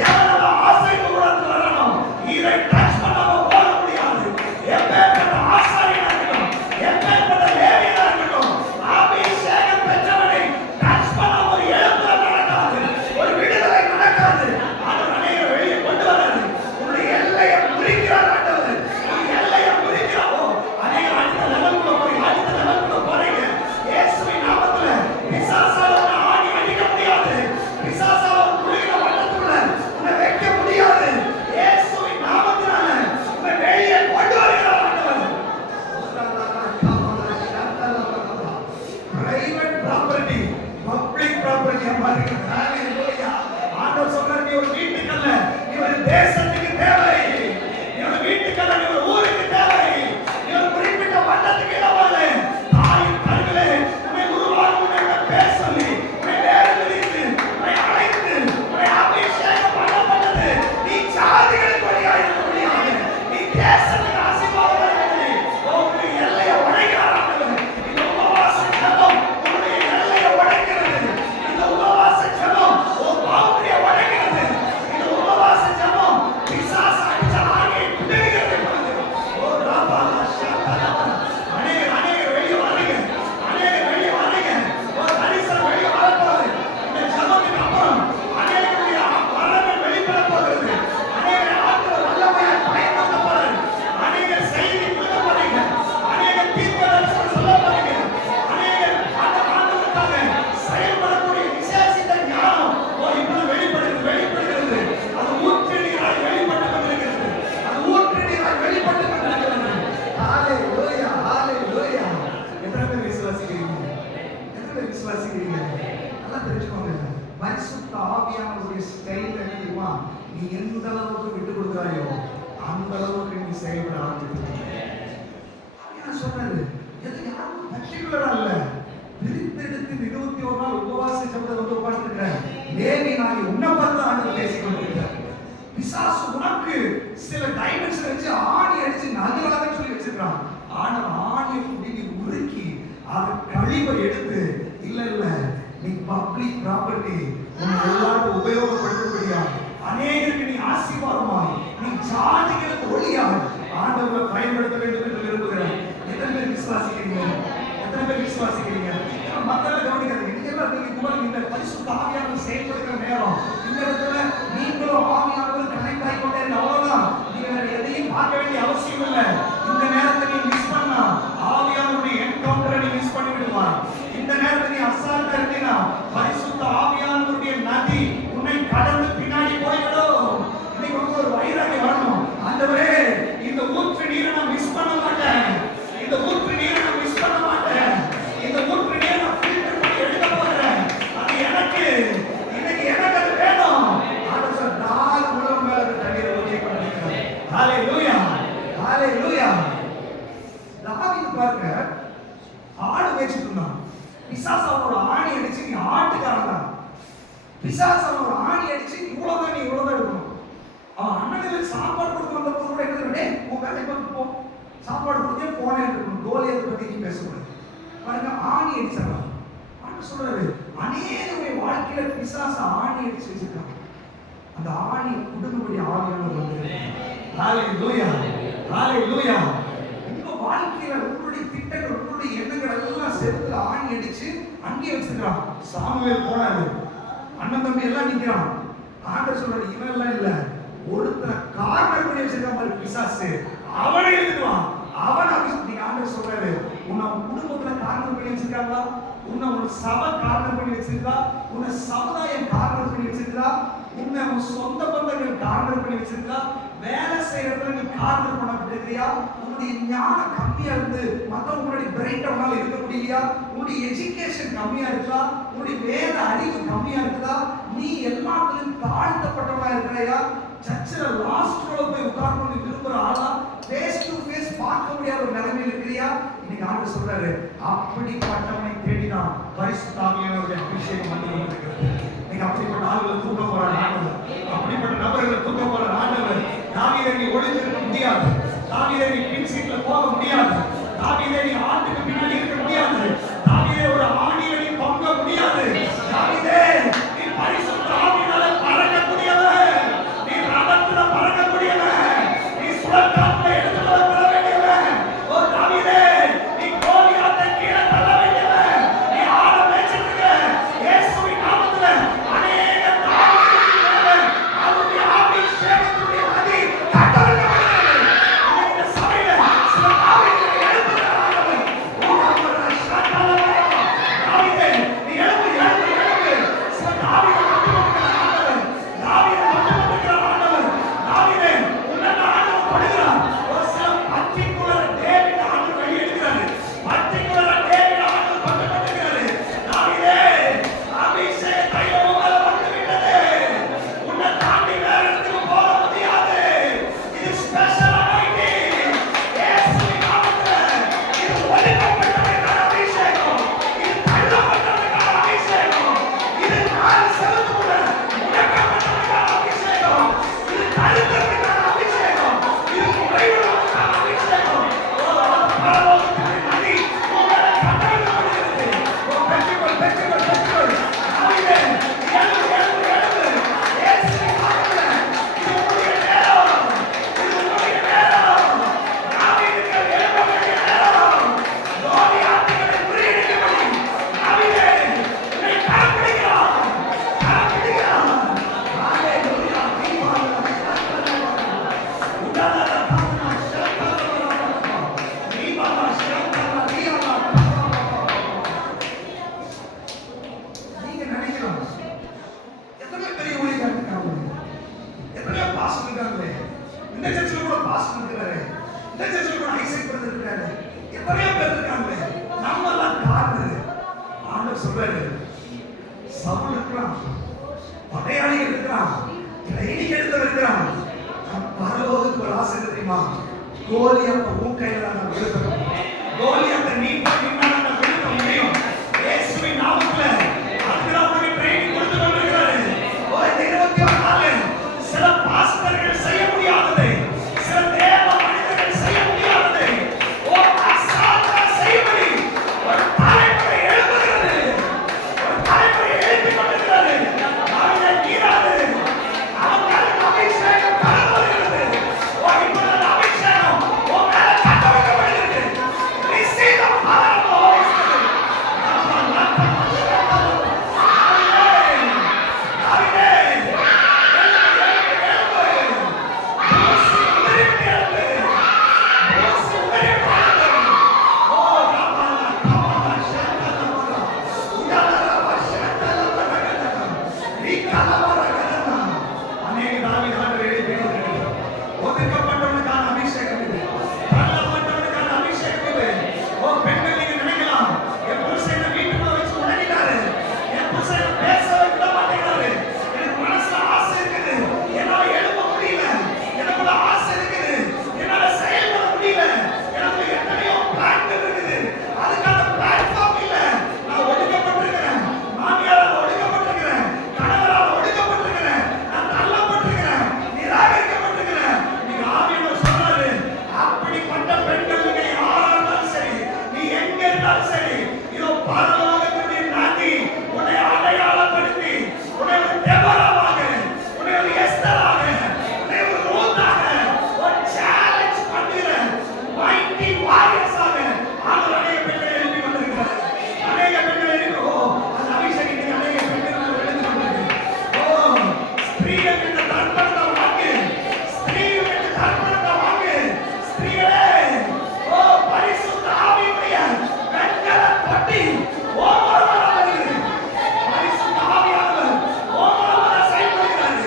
எவ்வளவு ஆசைக்கு உடத்து வரணும். இதை டச் பண்ணாம போக முடியாது. எப்பேற்பட்ட ஆசாரியனா இருக்கட்டும், எப்பேற்பட்ட லேவியனா இருக்கட்டும், அபிஷேகம் பெற்றவனை டச் பண்ணாம ஒரு எழுப்புதல் நடக்காது, ஒரு விடுதலை நடக்காது. ஆண்டவர் அநேக வெளியே கொண்டு வராது. உன்னுடைய எல்லையை முறிக்கிறார் ஆண்டவர். உன் எல்லையை முறிக்கிறாரோ அநேக அடுத்த லெவலுக்குள்ள போய் அடுத்த லெவலுக்குள்ள போறீங்க. இயேசுவின் நாமத்துல பிசாசால உன்னை ஆணி அடிக்க முடியாது. பிசாசால ஒரு குழியில வட்டத்துக்குள்ள உன்னை வைக்க முடியாது. இயேசுவின் நாமத்தினால உன்னை வெளியே கொண்டு வருகிறார் ஆண்டவர். பிரைவேட் ப்ராப்பர்ட்டி பப்ளிக் ப்ராப்பர்ட்டியா மாறிடுது. ஹalleluya. ஆண்டவர் சொல்றார், நீ ஒரு வீட்டுக்கல்ல, நீ ஒரு தேசத்துக்கு தேவை. நீ ஒரு வீட்டுக்கல்ல, நீ ஒரு ஊருக்கு தேவை. நீ ஒரு குறிப்பிட்ட வட்டத்துக்கு இல்ல வரல. தாயின் கருவிலே உன்னை உருவாக்கும் உன்னை பேர் சொல்லி உன்னை வேறு விரித்து உன்னை அழைத்து உன்னை அபிஷேகம் பண்ணப்பட்டது. நீ ஜாதிகளுக்கு வழியாக இருக்க முடியாது. நீ தேசத்துக்கு ஆசீர்வாதம் இருக்கிறது. உன்னுடைய எல்லையை உடைக்கிறார் ஆண்டவர். இந்த உபவாச ஜெபம் உன்னுடைய எல்லையை உடைக்கிறது. இந்த உபவாச ஜெபம் உன் பவுண்டரியை உடைக்கிறது. இந்த உபவாச ஜெபம் பிசாசு அடிச்ச ஆணியை குடைகிறது. ஓ ராபா ஷாதா. அநேக வெளியே வரீங்க. அநேக வெளியே வரீங்க. ஒரு தரிசனம் வெளியே வரப்போகுது. இந்த ஜெபத்துக்கு அப்புறம் அநேகருடைய வரங்கள் வெளிப்பட போகிறது. அநேக ஆட்கள் வல்லமையாய் பயன்படுத்த போறாரு. அநேக செய்தி கொடுக்க போறீங்க. அநேக தீர்க்கதரிசனம் சொல்ல போறீங்க. அநேக அந்த ஆண்டவருக்காக செயல்படக்கூடிய விசேஷித்த ஞானம் இப்போது வெளிப்படுகிறது. அது ஊற்று நீராய் வெளிப்பட்டு கொண்டிருக்கிறது. அது ஊற்று நீராய் வெளிப்பட்டு கொண்டிருக்கிறது. ஹalleluya, ஹalleluya. எத்தனை பேர் விசுவாசிக்கிறீங்க? எத்தனை பேர் விசுவாசிக்கிறீங்க? நல்லா தெரிஞ்சுக்கோங்க. பரிசுத்த ஆவியானவருடைய ஸ்டைல் என்ன தெரியுமா? நீ எந்த அளவுக்கு விட்டு கொடுக்குறாயோ அந்த அளவுக்கு நீ செயல்பட ஆரம்பிக்கிறீங்க. ஆவியானவர் சொல்றாரு, எது யாரும் பர்டிகுலரா இல்ல, பிரித்தெடுத்து 21 நாள் உபவாச ஜெபத்துல வந்து உட்கார்ந்திருக்கிற லேவி நாய் உன்னை பார்த்து ஆண்டவர் பேசிக் கொண்டிருக்கிறார். பிசாசு உனக்கு சில டைமென்ஷன் வச்சு ஆணி அடிச்சு நகராத சொல்லி வச்சிருக்கான். ஆனா ஆணியை கூட்டி நீ உருக்கி அதை கழிவை எடுத்து, இல்ல நீ பப்ளிக் ப்ராப்பர்ட்டி உன்னை எல்லாரும் உபயோகப்படுத்தபடியா, அநேகருக்கு நீ ஆசீர்வாதமாய், நீ ஜாதிகளுக்கு ஒளியாய் ஆண்டவரை பயன்படுத்த வேண்டும் என்று விரும்புகிறேன். எத்தனை பேர் விசுவாசிக்கிறீங்க? எத்தனை பேர் விசுவாசிக்கிறீங்க? மக்களை கவனிக்காதீங்க. நீங்க எல்லாம் நீங்க குமார் இந்த பரிசுத்த ஆவியானவர் செயல்படுகிற நேரம் இந்த இடத்துல நீங்களும் ஆவியானவர் கனெக்ட் ஆகி கொண்டே இருங்க. அவ்வளவுதான். நீங்க வேற எதையும் பார்க்க வேண்டிய அவசியம் இல்லை. இந்த நேரத்தை நீ மிஸ் பண்ணா ஆவியானவருடைய என்கவுண்டரை நீ மிஸ் பண்ணி விடுவாய். இந்த நேரத்தை நீ அசால்ட்டா இருந்தீனா பரிசுத்த ஆவியானவருடைய நதி உன்னை கடந்து பின்னாடி போய்விடும். இன்னைக்கு உங்களுக்கு ஒரு வைராகியம் வரணும். ஆண்டவரே, இந்த ஊற்று நீரை நான் மிஸ் பண்ண மாட்டேன். இந்த ஊற்று நீரை நான் மிஸ் பண்ண மாட்டேன். இந்த ஊற்று நீரை நான் ஃபில்டர் பண்ணி எடுக்க போறேன். அது எனக்கு இன்னைக்கு எனக்கு அது வேணும். ஆண்டவர் சொல்ற நாள் முழுவதும் மேல தண்ணீரை ஊற்றி கொண்டிருக்கிறார். ஹalleluya, ஹalleluya. தாவீது பாருங்க, ஆடு மேய்ச்சிட்டு இருந்தான். பிசாசு அவனோட ஆணி அடிச்சு நீ ஆட்டுக்காரன் தான். பிசாசு அவனோட ஆணி அடிச்சு இவ்வளவுதான் நீ இவ்வளவுதான் இருக்கணும். அவன் அண்ணனுக்கு சாப்பாடு கொடுத்து வந்த போது கூட என்ன உன் வேலை பார்த்து போ, சாப்பாடு கொடுத்தே போனேன் இருக்கணும். கோலியத்தை பத்தி நீ பேசக்கூடாது. பாருங்க, ஆணி அடிச்சிடலாம். ஆண்டு சொல்றாரு, அநேகருடைய வாழ்க்கையில பிசாசு ஆணி அடிச்சு வச்சிருக்காங்க. அந்த ஆணி குடும்பப்படி ஆவியானவர் வந்து ஹalleluya, ஹalleluya. உங்க வாழ்க்கையில உங்களுடைய திட்டங்கள், உங்களுடைய எண்ணங்கள் எல்லாம் செருத்துல ஆணி அடிச்சு அங்கே வச்சிருக்கான். சாமுவேல் போனாரு, அண்ணன் தம்பி எல்லாம் நிக்கிறான். ஆண்டவர் சொல்றாரு, இவன் எல்லாம் இல்ல, ஒருத்தர கார்னர் பண்ணி வச்சிருக்க மாதிரி பிசாசு, அவனை எழுதுவான். அவன் நீங்க ஆண்டவர் சொல்றாரு, உன்னை குடும்பத்துல கார்னர் பண்ணி வச்சிருக்காங்களா? உன்னை ஒரு சபை கார்னர் பண்ணி வச்சிருக்கா? உன்னை சமுதாயம் கார்னர் பண்ணி வச்சிருக்கா? உன்னை உன் சொந்த பந்தங்கள் கார்னர் பண்ணி வச்சிருக்கா? வேலை செய்யறதுல நீ கார்னர் பண்ணப்பட்டிருக்கியா? உன்னுடைய ஞானம் கம்மியா இருந்து மத்தவங்க முன்னாடி பிரைட் அவனால இருக்க முடியலையா? உன்னுடைய எஜுகேஷன் கம்மியா இருக்கா? உன்னுடைய வேத அறிவு கம்மியா இருக்குதா? நீ எல்லாத்துலயும் தாழ்த்தப்பட்டவனா இருக்கிறையா? சர்ச்சில் லாஸ்ட் ரோல போய் உட்கார்ந்து விரும்புற ஆளா? ஃபேஸ் டு ஃபேஸ் பார்க்க முடியாத ஒரு நிலைமையில் இருக்கிறியா? இன்னைக்கு ஆண்டு சொல்றாரு, அப்படிப்பட்டவனை தேடினான் பரிசுத்த ஆவியானவருடைய அபிஷேகம் வந்து கொண்டிருக்கிறது. நீங்க அப்படிப்பட்ட ஆளுகளை தூக்க போற ஆண்டவர், அப்படிப்பட்ட நபர்களை தூக்க போற ஆண்டவர். தாவீதை நீ ஒளிஞ்சிருக்க முடியாது, தாவீதை நீ பின் சீட்ல போக முடியாது, தாவீதை நீ ஆட்டுக்கு பின்னாடி இருக்க முடியாது, தாவீதை ஒரு ஆணியில நீ பங்க முடியாது. தாவீதை நீ பரிசுத்த ஆவியால பறக்கக்கூடியவன், நீ ரதத்துல பறக்கக்கூடியவன், நீ சுழற்காற்றை எடுத்து வர வேண்டியவன். ஓ தாவீதை, நீ கோலியாத்தை கீழே தள்ள வேண்டியவன், நீ ஆட மேய்ச்சிருக்க. இயேசுவின் நாமத்துல அநேக தாவீதுகள் அவருடைய அபிஷேகத்துடைய நதி கட்டவிழ்க்கப்படுகிறது. இந்த சபையில சில தாவீதுகளை எழுப்புகிறார்கள். ஓடாமற சட்டால தாவீதை நீ எழுப்பு எழுப்பு எழுப்பு. சில தாவீதை கட்டுப்படுகிறார்கள். தாவீதை கட்டுப்படுகிறார்கள். தாவீதை உன்னை ஆண்டவர் படுகிறார். ஒரு சில பர்டிகுலர் டேவிட் ஆண்டவர் வெளியே எடுக்கிறாரு. பர்டிகுலர் டேவிட் ஆண்டவர் கட்டுப்படுகிறாரு. தாவீதை அபிஷேக தைலம் உங்களை வந்து விட்டது. உன்னை தாண்டி வேற இடத்துக்கு போக முடியாது. இது ஸ்பெஷல் அனாயிண்டிங். இயேசுவின் நாமத்துல இது ஒளிக்கப்பட்டவனுக்கான அபிஷேகம். இது தள்ளப்பட்டவனுக்கான அபிஷேகம். இது நாலு செவத்துக்குள்ள முடக்கப்பட்டவனுக்கான அபிஷேகம். இது தடுத்தவனுக்கான அபிஷேகம். இது குறைவுள்ளவனுக்கான அபிஷேகம். பரலோகத்தின் நதி உங்களை கட்டவிழ்க்கப்படுகிறது. பெற்றுக்கொள் பெற்றுக்கொள் பெற்றுக்கொள். தாவீதை, எழுந்து எழுந்து எழுந்து. இயேசுவின் நாமத்துல இது உங்களுடைய நேரம். இது உங்களுடைய நேரம். தாவீதுகள் எழும்ப வேண்டிய நேரம். கோலியாத்துகளை முறியடிக்கும்படி தாவீதை உன்னை கரம் பிடிக்கிறார். கரம் பிடிக்கிறார். ஹalleluya. உடனே பாத்தா ஷக்கரா. நீ பாத்தா ஷக்கரா நீயா. நீங்க நினைக்கலாம், எத்தனை பெரிய ஊழியர்கள் இருக்காங்க, எத்தனை பாஸ்டர் இருக்காங்க, இந்த சர்ச்சில் கூட பாஸ்டர் இருக்காரு, இந்த சர்ச்சில் கூட ஐசக் பிரதர் இருக்காரு, எத்தனை பேர் இருக்காங்க. நம்ம எல்லாம் காரணம். ஆண்டவர் சொல்றாரு, சவுல் இருக்கிறான், படையாளி இருக்கிறான், ட்ரைனிங் எடுத்து இருக்கிறான். பரலோகத்துக்கு ஒரு ஆசை தெரியுமா? கோலியாத்தை உன் கையில நான் விழுத்தணும். கோலியாத்தை நீ போய் நின்னா நான் விழுத்த முடியும். இயேசுவின் நாமத்துல அதுக்குதான் உனக்கு ட்ரைனிங் கொடுத்து கொண்டிருக்கிறாரு. ஓ, இந்த 21 நாள் சில பாஸ்டர்கள் செய்ய முடியாதது, சில தேவ மனிதர்கள் செய்ய முடியாதது, ஓ அசாதாரண செய்யும்படி ஒரு தலைமுறை எழுப்புகிறது. ஒரு தலைமுறை எழுப்பிக் கொண்டிருக்கிறது. தாவீதை நீராது. அவன் மேல அபிஷேகம் கடந்து வருகிறது. ஓ, இப்ப அந்த அபிஷேகம் உன் மேல கட்டவிழ்க்கப்படுகிறது. Receive the power of the Holy Spirit. தாவீதை, எழும்பு, எழும்பு, எழும்பு. மோசி உதிரிவிட்டு எழும்பு. மோசி உதிரிவிட்டு எழும்பு. ஓ, ரமணா, கமலா, சந்தனமரா. உடலரவ, சந்தனமரகதகா. ரீகலமரகதகா. அநேக தாவீதுகள் எழுப்பினார்கள். ஒதுக்கப்பட்டவனுக்கான அபிஷேகம் இது. தள்ளப்பட்டவனுக்கான அபிஷேகம் இது. ஓ, பெண்கள் நீங்க நினைக்கலாம், என் புருஷனை வீட்டுக்குள்ள வச்சு உடனிட்டாரு, என் புருஷனை பேசவே விட மாட்டேங்கிறாரு, எனக்கு மனசுல ஆசை இருக்குது, என்னால எழும்ப முடியல, எனக்குள்ள ஆசை இருக்குது, என்னால செயல்பட முடியல, எனக்கு எத்தனையோ பிளான்கள் இருக்குது, அதுக்கான பிளாட்ஃபார்ம் இல்ல, நான் ஒடுக்கப்பட்டிருக்கிறேன், மாமியாரால் ஒடுக்கப்பட்டிருக்கிறேன், கணவரால் ஒடுக்கப்பட்டிருக்கிறேன், நான் தள்ளப்பட்டிருக்கிறேன், நிராகரிக்கப்பட்டிருக்கிறேன். நீங்க ஆவியானவர் சொல்றாரு, அப்படிப்பட்ட பெண்கள் நீங்க யாரா இருந்தாலும் சரி, நீ எங்க இருந்தாலும் சரி, இதோ பரலோகத்தினுடைய நதி உன்னை அடையாளப்படுத்தி, உன்னை ஒரு தெபோராவாக, உன்னை ஒரு எஸ்தராக, உன்னை ஒரு ரூத்தாக, ஒரு சேலஞ்ச் பண்ணுகிற mighty warriors-ஆக ஆண்டவர் அநேக பெண்களை எழுப்பி கொண்டிருக்கிறார். அநேக பெண்களை எழுப்பி, ஓ, அந்த அபிஷேகத்தை அநேக பெண்கள் எழுந்து கொண்டிருக்கிறார். ஓ, ஸ்திரீகள் என்ற தர்ப்பணத்தை வாங்கு, ஸ்திரீகள் என்ற தர்ப்பணத்தை வாங்கு. ஸ்திரீகளே, ஓ, பரிசுத்த ஆவியுடைய வெண்கல தொட்டி ஓமரமாக வருகிறது. பரிசுத்த ஆவியானவர் ஓமரமாக செயல்படுகிறார்.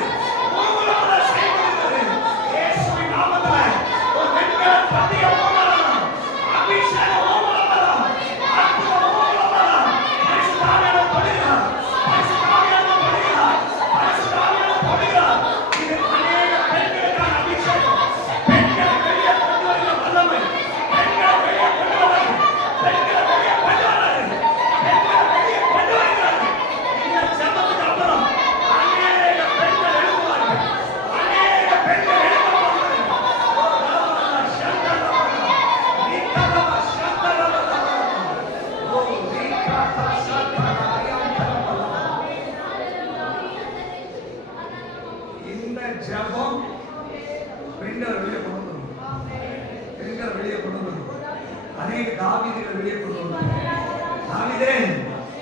தாவீதே,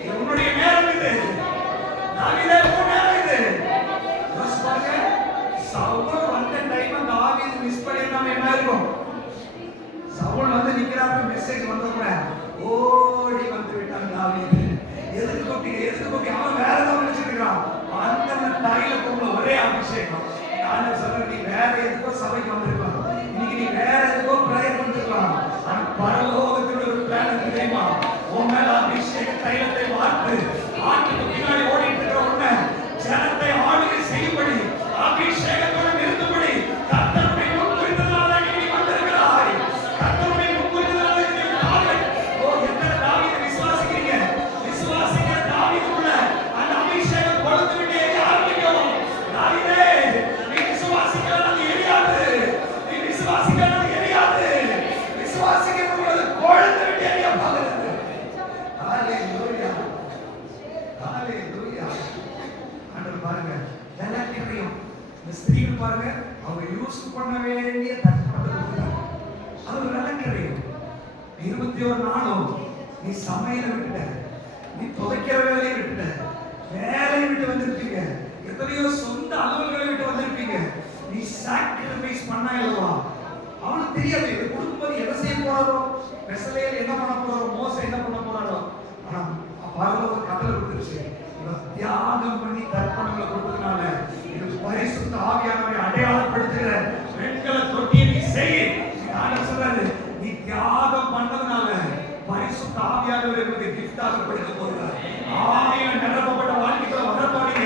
இது உன்னுடைய நேரம் இது. தாவீதே, உன் நேரம் இது. யோசிச்சு பாருங்க, சவுல் வந்த டைம் தாவீது மிஸ் பண்ணிருந்தாம என்ன இருக்கும்? சவுல் வந்து நிக்கிறாரு, மெசேஜ் வந்தப்ப ஓடி வந்து விட்டான் தாவீது. எதுக்கு கூப்பிட்டு அவன் வேற ஏதாவது நினைச்சிருக்கான். அந்த தாயில பொம்பளை ஒரே அபிஷேகம். நான் சொல்றேன், நீ வேற எதுக்கோ சபைக்கு வந்திருக்கலாம், இன்னைக்கு நீ வேற எதுக்கோ பிரேயர் பண்ணிருக்கலாம். ஆனா பரலோகத்தில் ஒரு பிளான் இருக்கு தெரியுமா? உன் மேல அபிஷேக தைலத்தை வார்த்து ஆட்டுக்கு பின்னாடி ஓடிட்டு இருக்கிற உன்னை ஜனத்தை ஆளுகை செய்யும்படி அபிஷேகத்தோட நிறுத்தும்படி கர்த்தருடைய முன்குறித்ததால நீ வந்திருக்கிறாய். கர்த்தருடைய முன்குறித்ததால நீ காலை எத்தனை தாவீதை விசுவாசிக்கிறீங்க? விசுவாசிக்கிற தாவீதுக்குள்ள அந்த அபிஷேகம் கொழுந்து விட்டு எரிய ஆரம்பிக்கும். தாவீதே, நீ விசுவாசிக்கிறது அது எரியாது. நீ விசுவாசிக்கிறது அது எரியாது. விசுவாசிக்கிறது கொழுந்து விட்டு எரிய போகிறது. ஹalleluya, ஹalleluya. ஆண்டவர் பாருங்க, எல்லாத்தையும் இந்த ஸ்திரீகள் பாருங்க, அவங்க யூஸ் பண்ண வேண்டிய தட்டுப்பட்டது அது ஒரு விளக்கறையும். 21 நாளும் நீ சமையலை விட்டுட்ட, நீ துவைக்கிற வேலையை விட்டுட்ட, வேலையை விட்டு வந்திருப்பீங்க, எத்தனையோ சொந்த அலுவல்களை விட்டு வந்திருப்பீங்க. நீ சாக்ரிஃபைஸ் பண்ணா இல்லவா? அவனுக்கு தெரியாது இது கொடுக்கும்போது எதை செய்ய போறாரோ, பெசலேல் என்ன பண்ண போறாரோ, மோசே என்ன பண்ண போறாரோ. ஆனா பரலோக கட்டளை கொடுத்துருச்சு, இவன் தியாகம் பண்ணி தர்ப்பணங்களை கொடுத்ததுனால இது பரிசுத்த ஆவியானவரை அடையாளப்படுத்துகிற வெண்கல தொட்டியை நீ செய். ஆண்டவர் சொல்றாரு, நீ தியாகம் பண்ணதுனால பரிசுத்த ஆவியானவரை உங்களுக்கு கிஃப்டாக கொடுக்க போகிறார். ஆவியால நிரப்பப்பட்ட வாழ்க்கைக்குள்ள வர போறீங்க.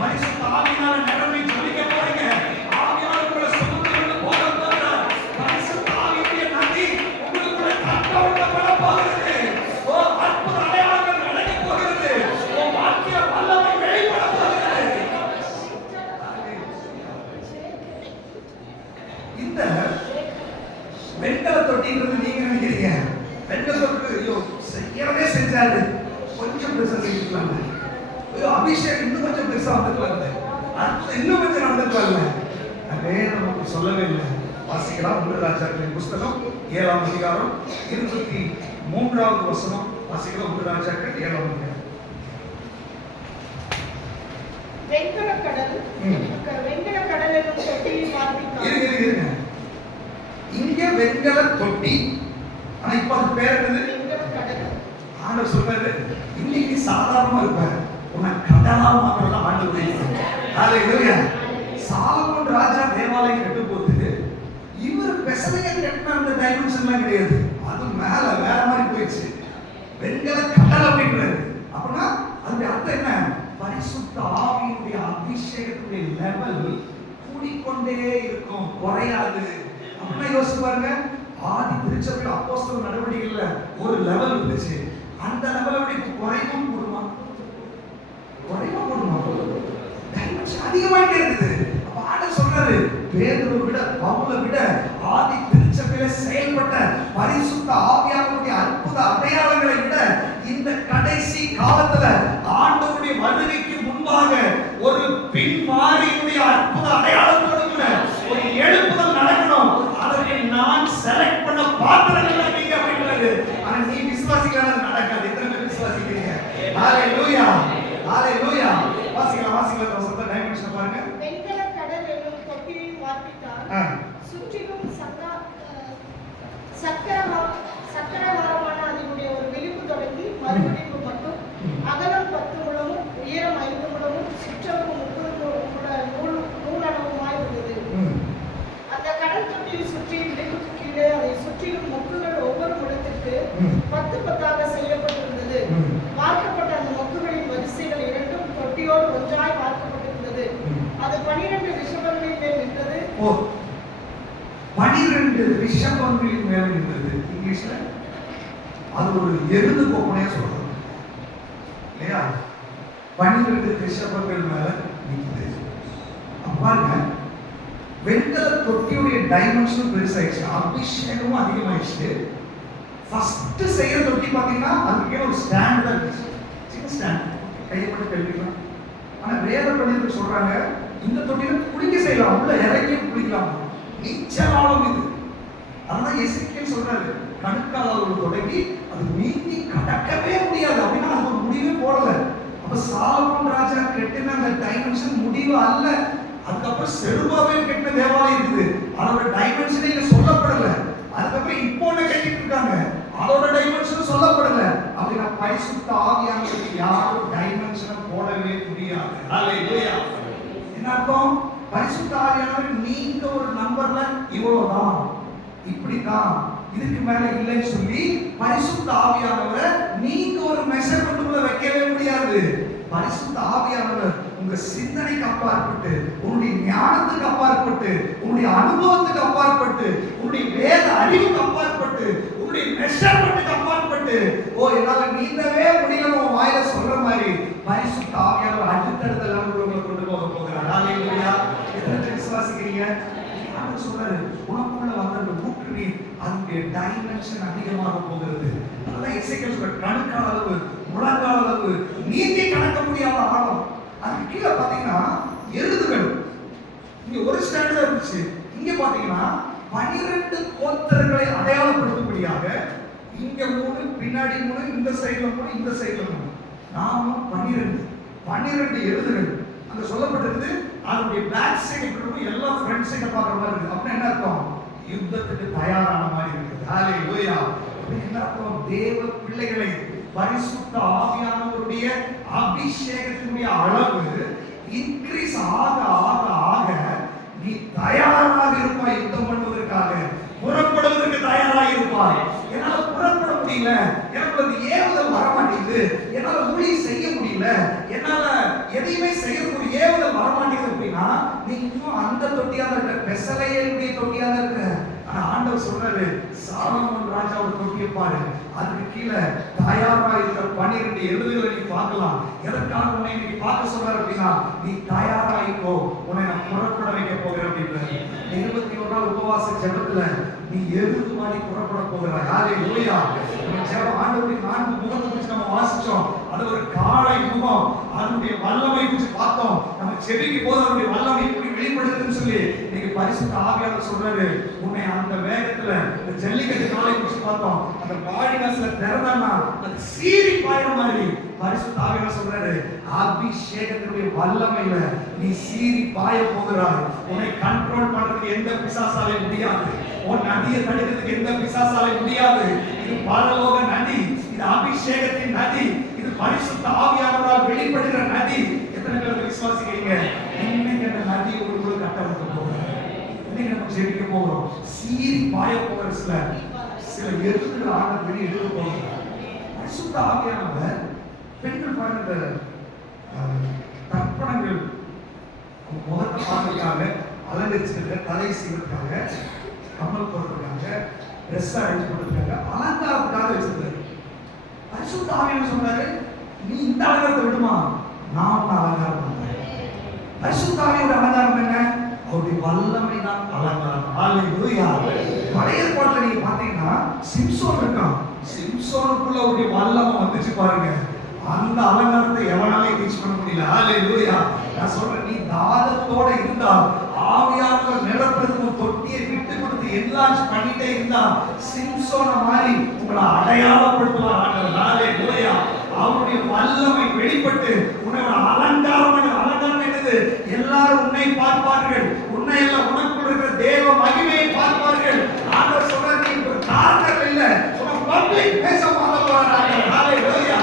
பரிசுத்த ஆவியால நிரம்பி ஜொலிக்க போறீங்க. ஆவியானவரை சுமந்து போக போகிறார். பரிசுத்த ஆவியுடைய நதி உங்களுக்குள்ள கட்டவிழ்க்கப்பட போகிறது. ஓ, அற்புத அடையாளங்கள் நடக்க போகிறது. ஓ, வாக்கிய வல்லமை வெளிப்பட போகிறது. இந்த வெண்கல தொட்டின்றது நீங்க நினைக்கிறீங்க, வெண்கல தொட்டி ஐயோ செய்யறதே செஞ்சாரு, கொஞ்சம் பெருசா செஞ்சுக்கலாங்க, ஐயோ அபிஷேகம் இன்னும் கொஞ்சம் பெருசா வந்துக்கலாங்க, அடுத்து இன்னும் கொஞ்சம் நடந்துக்கலாங்க. அதே நமக்கு சொல்லவே இல்லை. வாசிக்கலாம் 1 ராஜாக்களின் புஸ்தகம் 7ஆம் அதிகாரம் 23வது வசனம். வாசிக்கலாம் 1 ராஜாக்கள் 7ஆம் அதிகாரம். வெண்கல கடல் என்னும் தொட்டியை பார்ப்பித்தார். இருங்க, இங்க வெண்கல தொட்டி, ஆனா இப்ப அது பேர் என்னது? வெண்கல கடல். ஆண்டவர் சொல்றாரு, இன்னைக்கு சாதாரணமா இருப்ப, உனக்கு கடலா மாத்திரம் ஆண்டவர். ஹalleluya. சாலமோன் ராஜா தேவாலயம் கட்டும்போது இவர் பெசலையன் கட்டின அந்த டைமென்ஷன்லாம் கிடையாது, அது மேல வேற மாதிரி போயிடுச்சு. வெண்கல கடல் அப்படின்றாரு. அப்படின்னா அதனுடைய அர்த்தம் என்ன? பரிசுத்த ஆவியுடைய அபிஷேகத்துடைய லெவல் கூடிக்கொண்டே இருக்கும், குறையாது. அப்படின்னா யோசிச்சு பாருங்க, ஆதி திருச்சபையில் அப்போஸ்தலர் நடவடிக்கைகள்ல ஒரு லெவல் இருந்துச்சு, அந்த லெவலை விட இப்போ குறைவும் கூடுமா? டைமென்ஷன் அதிகமாயிட்டே இருக்குது. அப்ப ஆண்டவர் சொல்றாரு, பேதுருவை விட பவுலை விட ஆதி திருச்சபையில செயல்பட்ட பரிசுத்த ஆவியானவருடைய அற்புத அடையாளங்களை விட இந்த கடைசி காலத்துல ஆண்டவருடைய வருகைக்கு முன்பாக ஒரு பின்மாரியுடைய அற்புத அடையாளத்தோடு கூட ஒரு எழுப்புதல் நடக்கணும். அதற்கு நான் செலக்ட் பண்ண பாத்திரங்கள் நீங்க அப்படின்றது. ஆனா நீ விசுவாசிக்கிறது நடக்காது. எத்தனை பேர் விசுவாசிக்கிறீங்க? ஹalleluya, ஹalleluya. வாசிக்கலாம் சொந்த டைமென்ஷன் பாருங்க. வெண்கல கடல் என்னும் தொட்டியை பார்ப்பித்தார். சுற்றிலும் சக்கரவாரமான அதனுடைய ஒரு விளிம்பு தொடங்கி மறுவிளிம்பு மட்டும் அகலம் 10 முழமும் உயரம் 5 முழமும் சுற்றளவு 30 நூலளவுமாய் இருந்தது. அந்த கடல் தொட்டியை சுற்றி விளிம்புக்கு கீழே அதை சுற்றிலும் மொக்குகள் ஒவ்வொரு முழத்திற்கு 10 10ஆக செய்யப்பட்டிருந்தது. வார்க்கப்பட்ட அந்த மொக்குகளின் வரிசைகள் இரண்டும் தொட்டியோடு ஒன்றாய் வார்க்கப்பட்டிருந்தது. அது 12 ரிஷபங்களின் மேல் நின்றது. 12 ரிஷபங்களின் மேல் நின்றது. இங்கிலீஷ்ல அது ஒரு எருது கோப்பனையா சொல்றாங்க இல்லையா? 12 ரிஷபங்கள் மேல நிக்குது. பாருங்க, வெண்கல தொட்டியுடைய டைமென்ஷன் பெருசாயிடுச்சு, அபிஷேகமும் அதிகமாயிடுச்சு. ஃபர்ஸ்ட் செய்யற தொட்டி பாத்தீங்கன்னா அதுக்கு கீழே ஒரு ஸ்டாண்ட் தான் இருந்துச்சு, சின்ன ஸ்டாண்ட், கையை மட்டும் கழுவிக்கலாம். ஆனா வேத பண்டிதர்கள் சொல்றாங்க, இந்த தொட்டியில குளிக்க செய்யலாம், உள்ள இறங்கி குளிக்கலாம், நீச்சலாலும் இது. அதனால எசேக்கியேல் சொல்றாரு, கணுக்கால் தொடங்கி அது நீந்தி கடக்கவே முடியாது, அப்ப சாலமோன் ராஜா கட்டின அந்த டைமென்ஷன் முடிவு அல்ல. அதுக்கப்புறம் செருபாபேல் கட்டின தேவாலயம் இருக்குது, அதோட டைமென்ஷனே இங்க சொல்லப்படல. அதுக்கப்புறம் இப்போ ஒண்ணு கட்டிட்டு இருக்காங்க, அதோட டைமென்ஷன் சொல்லப்படல. அப்படின்னா பரிசுத்த ஆவியானவருக்கு யாரும் டைமென்ஷனை போடவே முடியாது. ஹalleluya. என்ன அர்த்தம்? பரிசுத்த ஆவியானவர் நீங்க ஒரு நம்பர்ல இவ்வளவுதான், இப்படிதான், இதுக்கு மேல இல்லைன்னு சொல்லி பரிசுத்த ஆவியானவரை நீங்க ஒரு மெஷர்மென்ட்ல வைக்கவே முடியாது. பரிசுத்த ஆவியானவர் உங்க சிந்தனைக்கு அப்பாற்பட்டு, உங்களுடைய ஞானத்துக்கு அப்பாற்பட்டு, உங்களுடைய அனுபவத்துக்கு அப்பாற்பட்டு, உங்களுடைய வேத அறிவுக்கு அப்பாற்பட்டு, உங்களுடைய மெஷர்மென்ட்க்கு அப்பாற்பட்டு, என்னால நீந்தவே முடியல உன் வாயில சொல்ற மாதிரி பரிசுத்த ஆவியானவர் அடுத்தடுத்த லெவலுக்கு உங்களை கொண்டு போக போகிறார். ஹalleluya. எத்தனை விசுவாசிக்கிறீங்க? ஆண்டவர் சொல்றாரு, உனக்குள்ள வந்த அந்த ஊற்று அதனுடைய டைமென்ஷன் அதிகமாக போகிறது. அதனால எசேக்கியேல் சொல்ற கணுக்கால் அளவு, முழங்கால் அளவு, நீந்தி கடக்க முடியாத ஆழம். அதுக்கு கீழே பாத்தீங்கன்னா எருதுகள் இங்க ஒரு ஸ்டாண்டர்ட் இருந்துச்சு, இங்க பாத்தீங்கன்னா 12 கோத்திரங்களை அடையாளப்படுத்தும்படியாக இங்க 3, பின்னாடி 3, இந்த சைடுல 3, இந்த சைடுல 3, நாமும் 12 எருதுகள் அங்க சொல்லப்பட்டிருக்கு. அதனுடைய பேக் சைடு இப்படி எல்லா ஃப்ரண்ட் சைட பார்க்குற மாதிரி இருக்கு. அப்ப என்ன அர்த்தம்? யுத்தத்துக்கு தயாரான மாதிரி இருக்குது. ஹalleluya. என்ன அர்த்தம்? தேவ பிள்ளைகளை பரிசுத்த ஆவியானவருடைய அபிஷேகத்தினுடைய அளவு இன்க்ரீஸ் ஆக ஆக ஆக நீ தயாராக இருப்பாய். யுத்தம் பண்ணுவதற்காக புறப்படுவதற்கு தயாராக இருப்பாய். என்னால புறப்பட முடியல, எனக்கு அது ஏவுதல் வர மாட்டேங்குது, என்னால ஊழியம் செய்ய முடியல, என்னால எதையுமே செய்யக்கூடிய ஏவுதல் வர மாட்டேங்குது அப்படின்னா நீ இன்னும் அந்த தொட்டியாக இருக்க, பெசலேயலுடைய தொட்டியாக இருக்க. ஆனா ஆண்டவர் சொல்றாரு, சாலமோன் ராஜாவோட தொட்டியை பாரு, அதுக்கு கீழே தயாரா இருக்கிற 12 எருதுகளை நீ பார்க்கலாம். எதற்காக உன்னை நீ பார்க்க சொல்றாரு அப்படின்னா, நீ தயாராயிக்கோ, உன்னை நான் புறப்பட வைக்க போகிறேன் அப்படின்றாரு. 21 நாள் உபவாச ஜெபத்துல நீ எருது மாதிரி புறப்பட போகிறாய். ஹalleluya. நம்ம ஜெபம் ஆண்டவருடைய 4 முகத்தை குறித்து நம்ம வாசிச்சோம். அது ஒரு காளை முகம், அதனுடைய வல்லமை குறித்து பார்த்தோம். நம்ம செவிக்கு போது அதனுடைய வல்லமை எப்படி வெளிப்படுதுன்னு சொல்லி இன்னைக்கு பரிசுத்த ஆவியானவர் சொல்றாரு, உன்னை அந்த வேகத்துல இந்த ஜல்லிக்கட்டு காளை குறித்து பார்த்தோம். அந்த பாடினஸ்ல திறந்தானா அது சீறி பாயிற மாதிரி பரிசுத்த ஆவியானவர் சொல்றாரு, அபிஷேகத்தினுடைய வல்லமையில நீ சீறி பாய போகிறாய். உன்னை கண்ட்ரோல் பண்றதுக்கு எந்த பிசாசாலே முடியாது. உன் நதியை தடுக்கிறதுக்கு எந்த பிசாசாலே முடியாது. இது பரலோக நதி, இது அபிஷேகத்தின் நதி, இது பரிசுத்த ஆவியானவரால் வெளிப்படுகிற நதி. எத்தனை பேர் விசுவாசிக்கிறீங்க? இன்னைக்கு அந்த நதி உங்களுக்கு கட்டமைக்க போகிறோம். இன்னைக்கு நம்ம ஜெபிக்க போகிறோம். சீறி பாய போகிற சில எருதுகள் ஆண்டவர் வெளியே எடுக்க போகிறார். பரிசுத்த ஆவியானவர் பெண்கள் பாருங்க, தர்ப்பணங்கள் முகத்தை பார்க்கறதுக்காக அலங்கரிச்சிருக்க, தலை செய்வதற்காக, கம்மல் போடுறதுக்காக, ட்ரெஸ் அரேஞ்ச் பண்ணுறதுக்காக, அலங்காரத்துக்காக வச்சிருக்காரு. பரிசுத்த ஆவியானவர் சொன்னாரு, நீ இந்த அலங்காரத்தை விடுமா, நான் உன்னை அலங்காரம் பண்றேன். பரிசுத்த ஆவியோட அலங்காரம் என்ன? அவருடைய வல்லமை தான் அலங்காரம். ஹalleluya. பழைய ஏற்பாட்டுல நீங்க பாத்தீங்கன்னா சிம்சோன் இருக்கான், சிம்சோனுக்குள்ள அவருடைய வல்லமை வந்துச்சு பாருங்க. அந்த அலங்காரத்தை எவனாலே ரீச் பண்ண முடியல. ஹalleluya. நான் சொல்றேன், நீ தாகத்தோட இருந்தா, ஆவியானவர் நிரப்புறதுக்கு தொட்டியை விட்டு கொடுத்து என்லார்ஜ் பண்ணிட்டே இருந்தா, சிம்சோன மாதிரி உங்களை அடையாளப்படுத்துவார் ஆண்டவர். ஹalleluya. அவருடைய வல்லமை வெளிப்பட்டு உன்னை அலங்காரம் என்னது? எல்லாரும் உன்னை பார்ப்பார்கள், உன்னை எல்லாம் உனக்குள் இருக்கிற தேவ மகிமையை பார்ப்பார்கள். ஆண்டவர் சொல்றார், நீ ஒரு காரணம் இல்ல, உன பப்ளிக் பேச போறாங்க. ஹalleluya.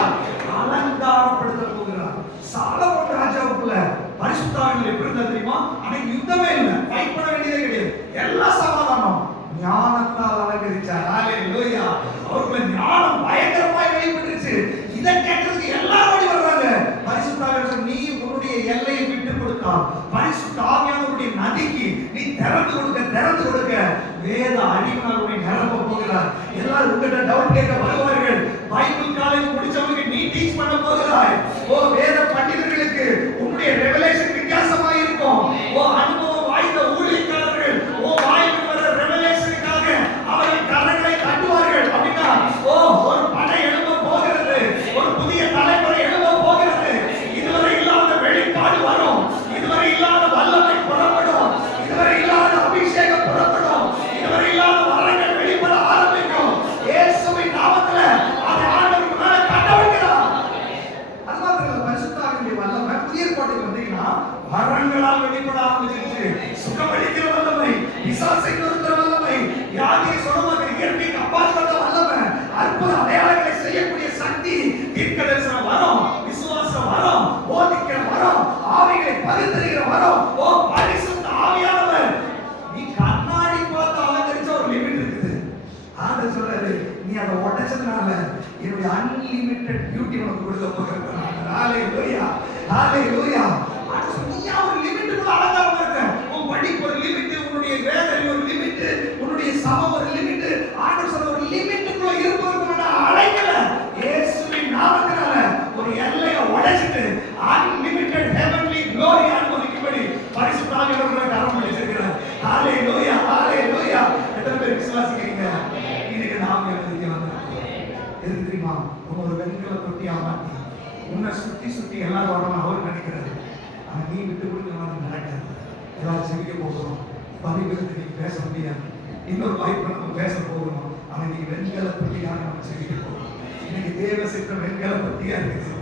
அலங்காரப்படுத்த போகிறார். சாலமோன் ராஜாவுக்குள்ள பரிசுத்த ஆவியானவர் எப்படி இருந்தா தெரியுமா? அன்னைக்கு யுத்தமே இல்ல, ஃபைட் பண்ண வேண்டியதே கிடையாது, எல்லாம் சமாதானம். ஞானத்தால் அலங்கரிச்சார். ஹalleluya. அவருக்குள்ள ஞானம் பயங்கரமாய் வெளிப்பட்டுருச்சு. இதை கேட்கறதுக்கு எல்லாரும் ஓடி வர்றாங்க. பரிசுத்த ஆவியானவர், நீ உன்னுடைய எல்லையை விட்டு கொடுத்தால் பரிசுத்த ஆவியானவருடைய நதிக்கு நீ திறந்து கொடுக்க வேத அறிவினால் உன்னை நிரப்ப போகிறார். எல்லாரும் உங்ககிட்ட டவுட் கேட்க வருவார்கள். பைபிள் காலேஜ் முடிச்சவங்க நீ டீச் பண்ண போகிறாய். வேத பண்டிதர்களுக்கு உன்னுடைய ரெவலேஷன் வித்தியாசமா இருக்கும். அனுபவம் வாய்ந்த ஊழியக்காரர்கள் வாய்ப்பு வர ரெவலேஷனுக்காக அவர்கள் கரங்களை தட்டுவார்கள். அப்படின்னா ஒரு படை எழும்ப போகிறது, ஒரு புதிய கொடுக்க போகிறேன். ஹalleluya ஹalleluya. நீயா ஒரு லிமிட்டுக்குள்ள அலங்காரமா இருக்க. உன் படிப்பு ஒரு லிமிட், உன்னுடைய வேலை ஒரு லிமிட், உன்னுடைய சமம் ஒரு லிமிட். ஆண்டவர் சொல்ற ஒரு லிமிட்டுக்குள்ள இருப்பதற்கு நான் அழைக்கல. இயேசுவின் நாமத்தினால ஒரு எல்லையை உடைச்சிட்டு unlimited heavenly glory அனுபவிக்கும்படி பரிசுத்த ஆவியானவர் கரம் பிடிச்சிருக்கிறார். ஹalleluya ஹalleluya. எத்தனை பேர் விசுவாசிக்கிறீங்க? இன்னைக்கு நாம் எழுதிக்க வந்திருக்கோம். எது தெரியுமா? ஒரு வெண்கல தொட்டியா மாட்டி உன்னை சுத்தி சுத்தி எல்லாரும் வரணும் அவர் நினைக்கிறாரு. ஆனா நீ விட்டு கொடுக்கலாம் நடக்காது. எல்லாரும் செவிக்க போகிறோம். பரிவிரத்தை நீ பேச முடியாது. இன்னொரு வாய்ப்பு நம்ம பேச போகிறோம். ஆனா நீ வெண்கல தொட்டியாக நம்ம செவிக்க போகிறோம். இன்னைக்கு தேவ சித்தம் வெண்கல தொட்டியா இருக்குது.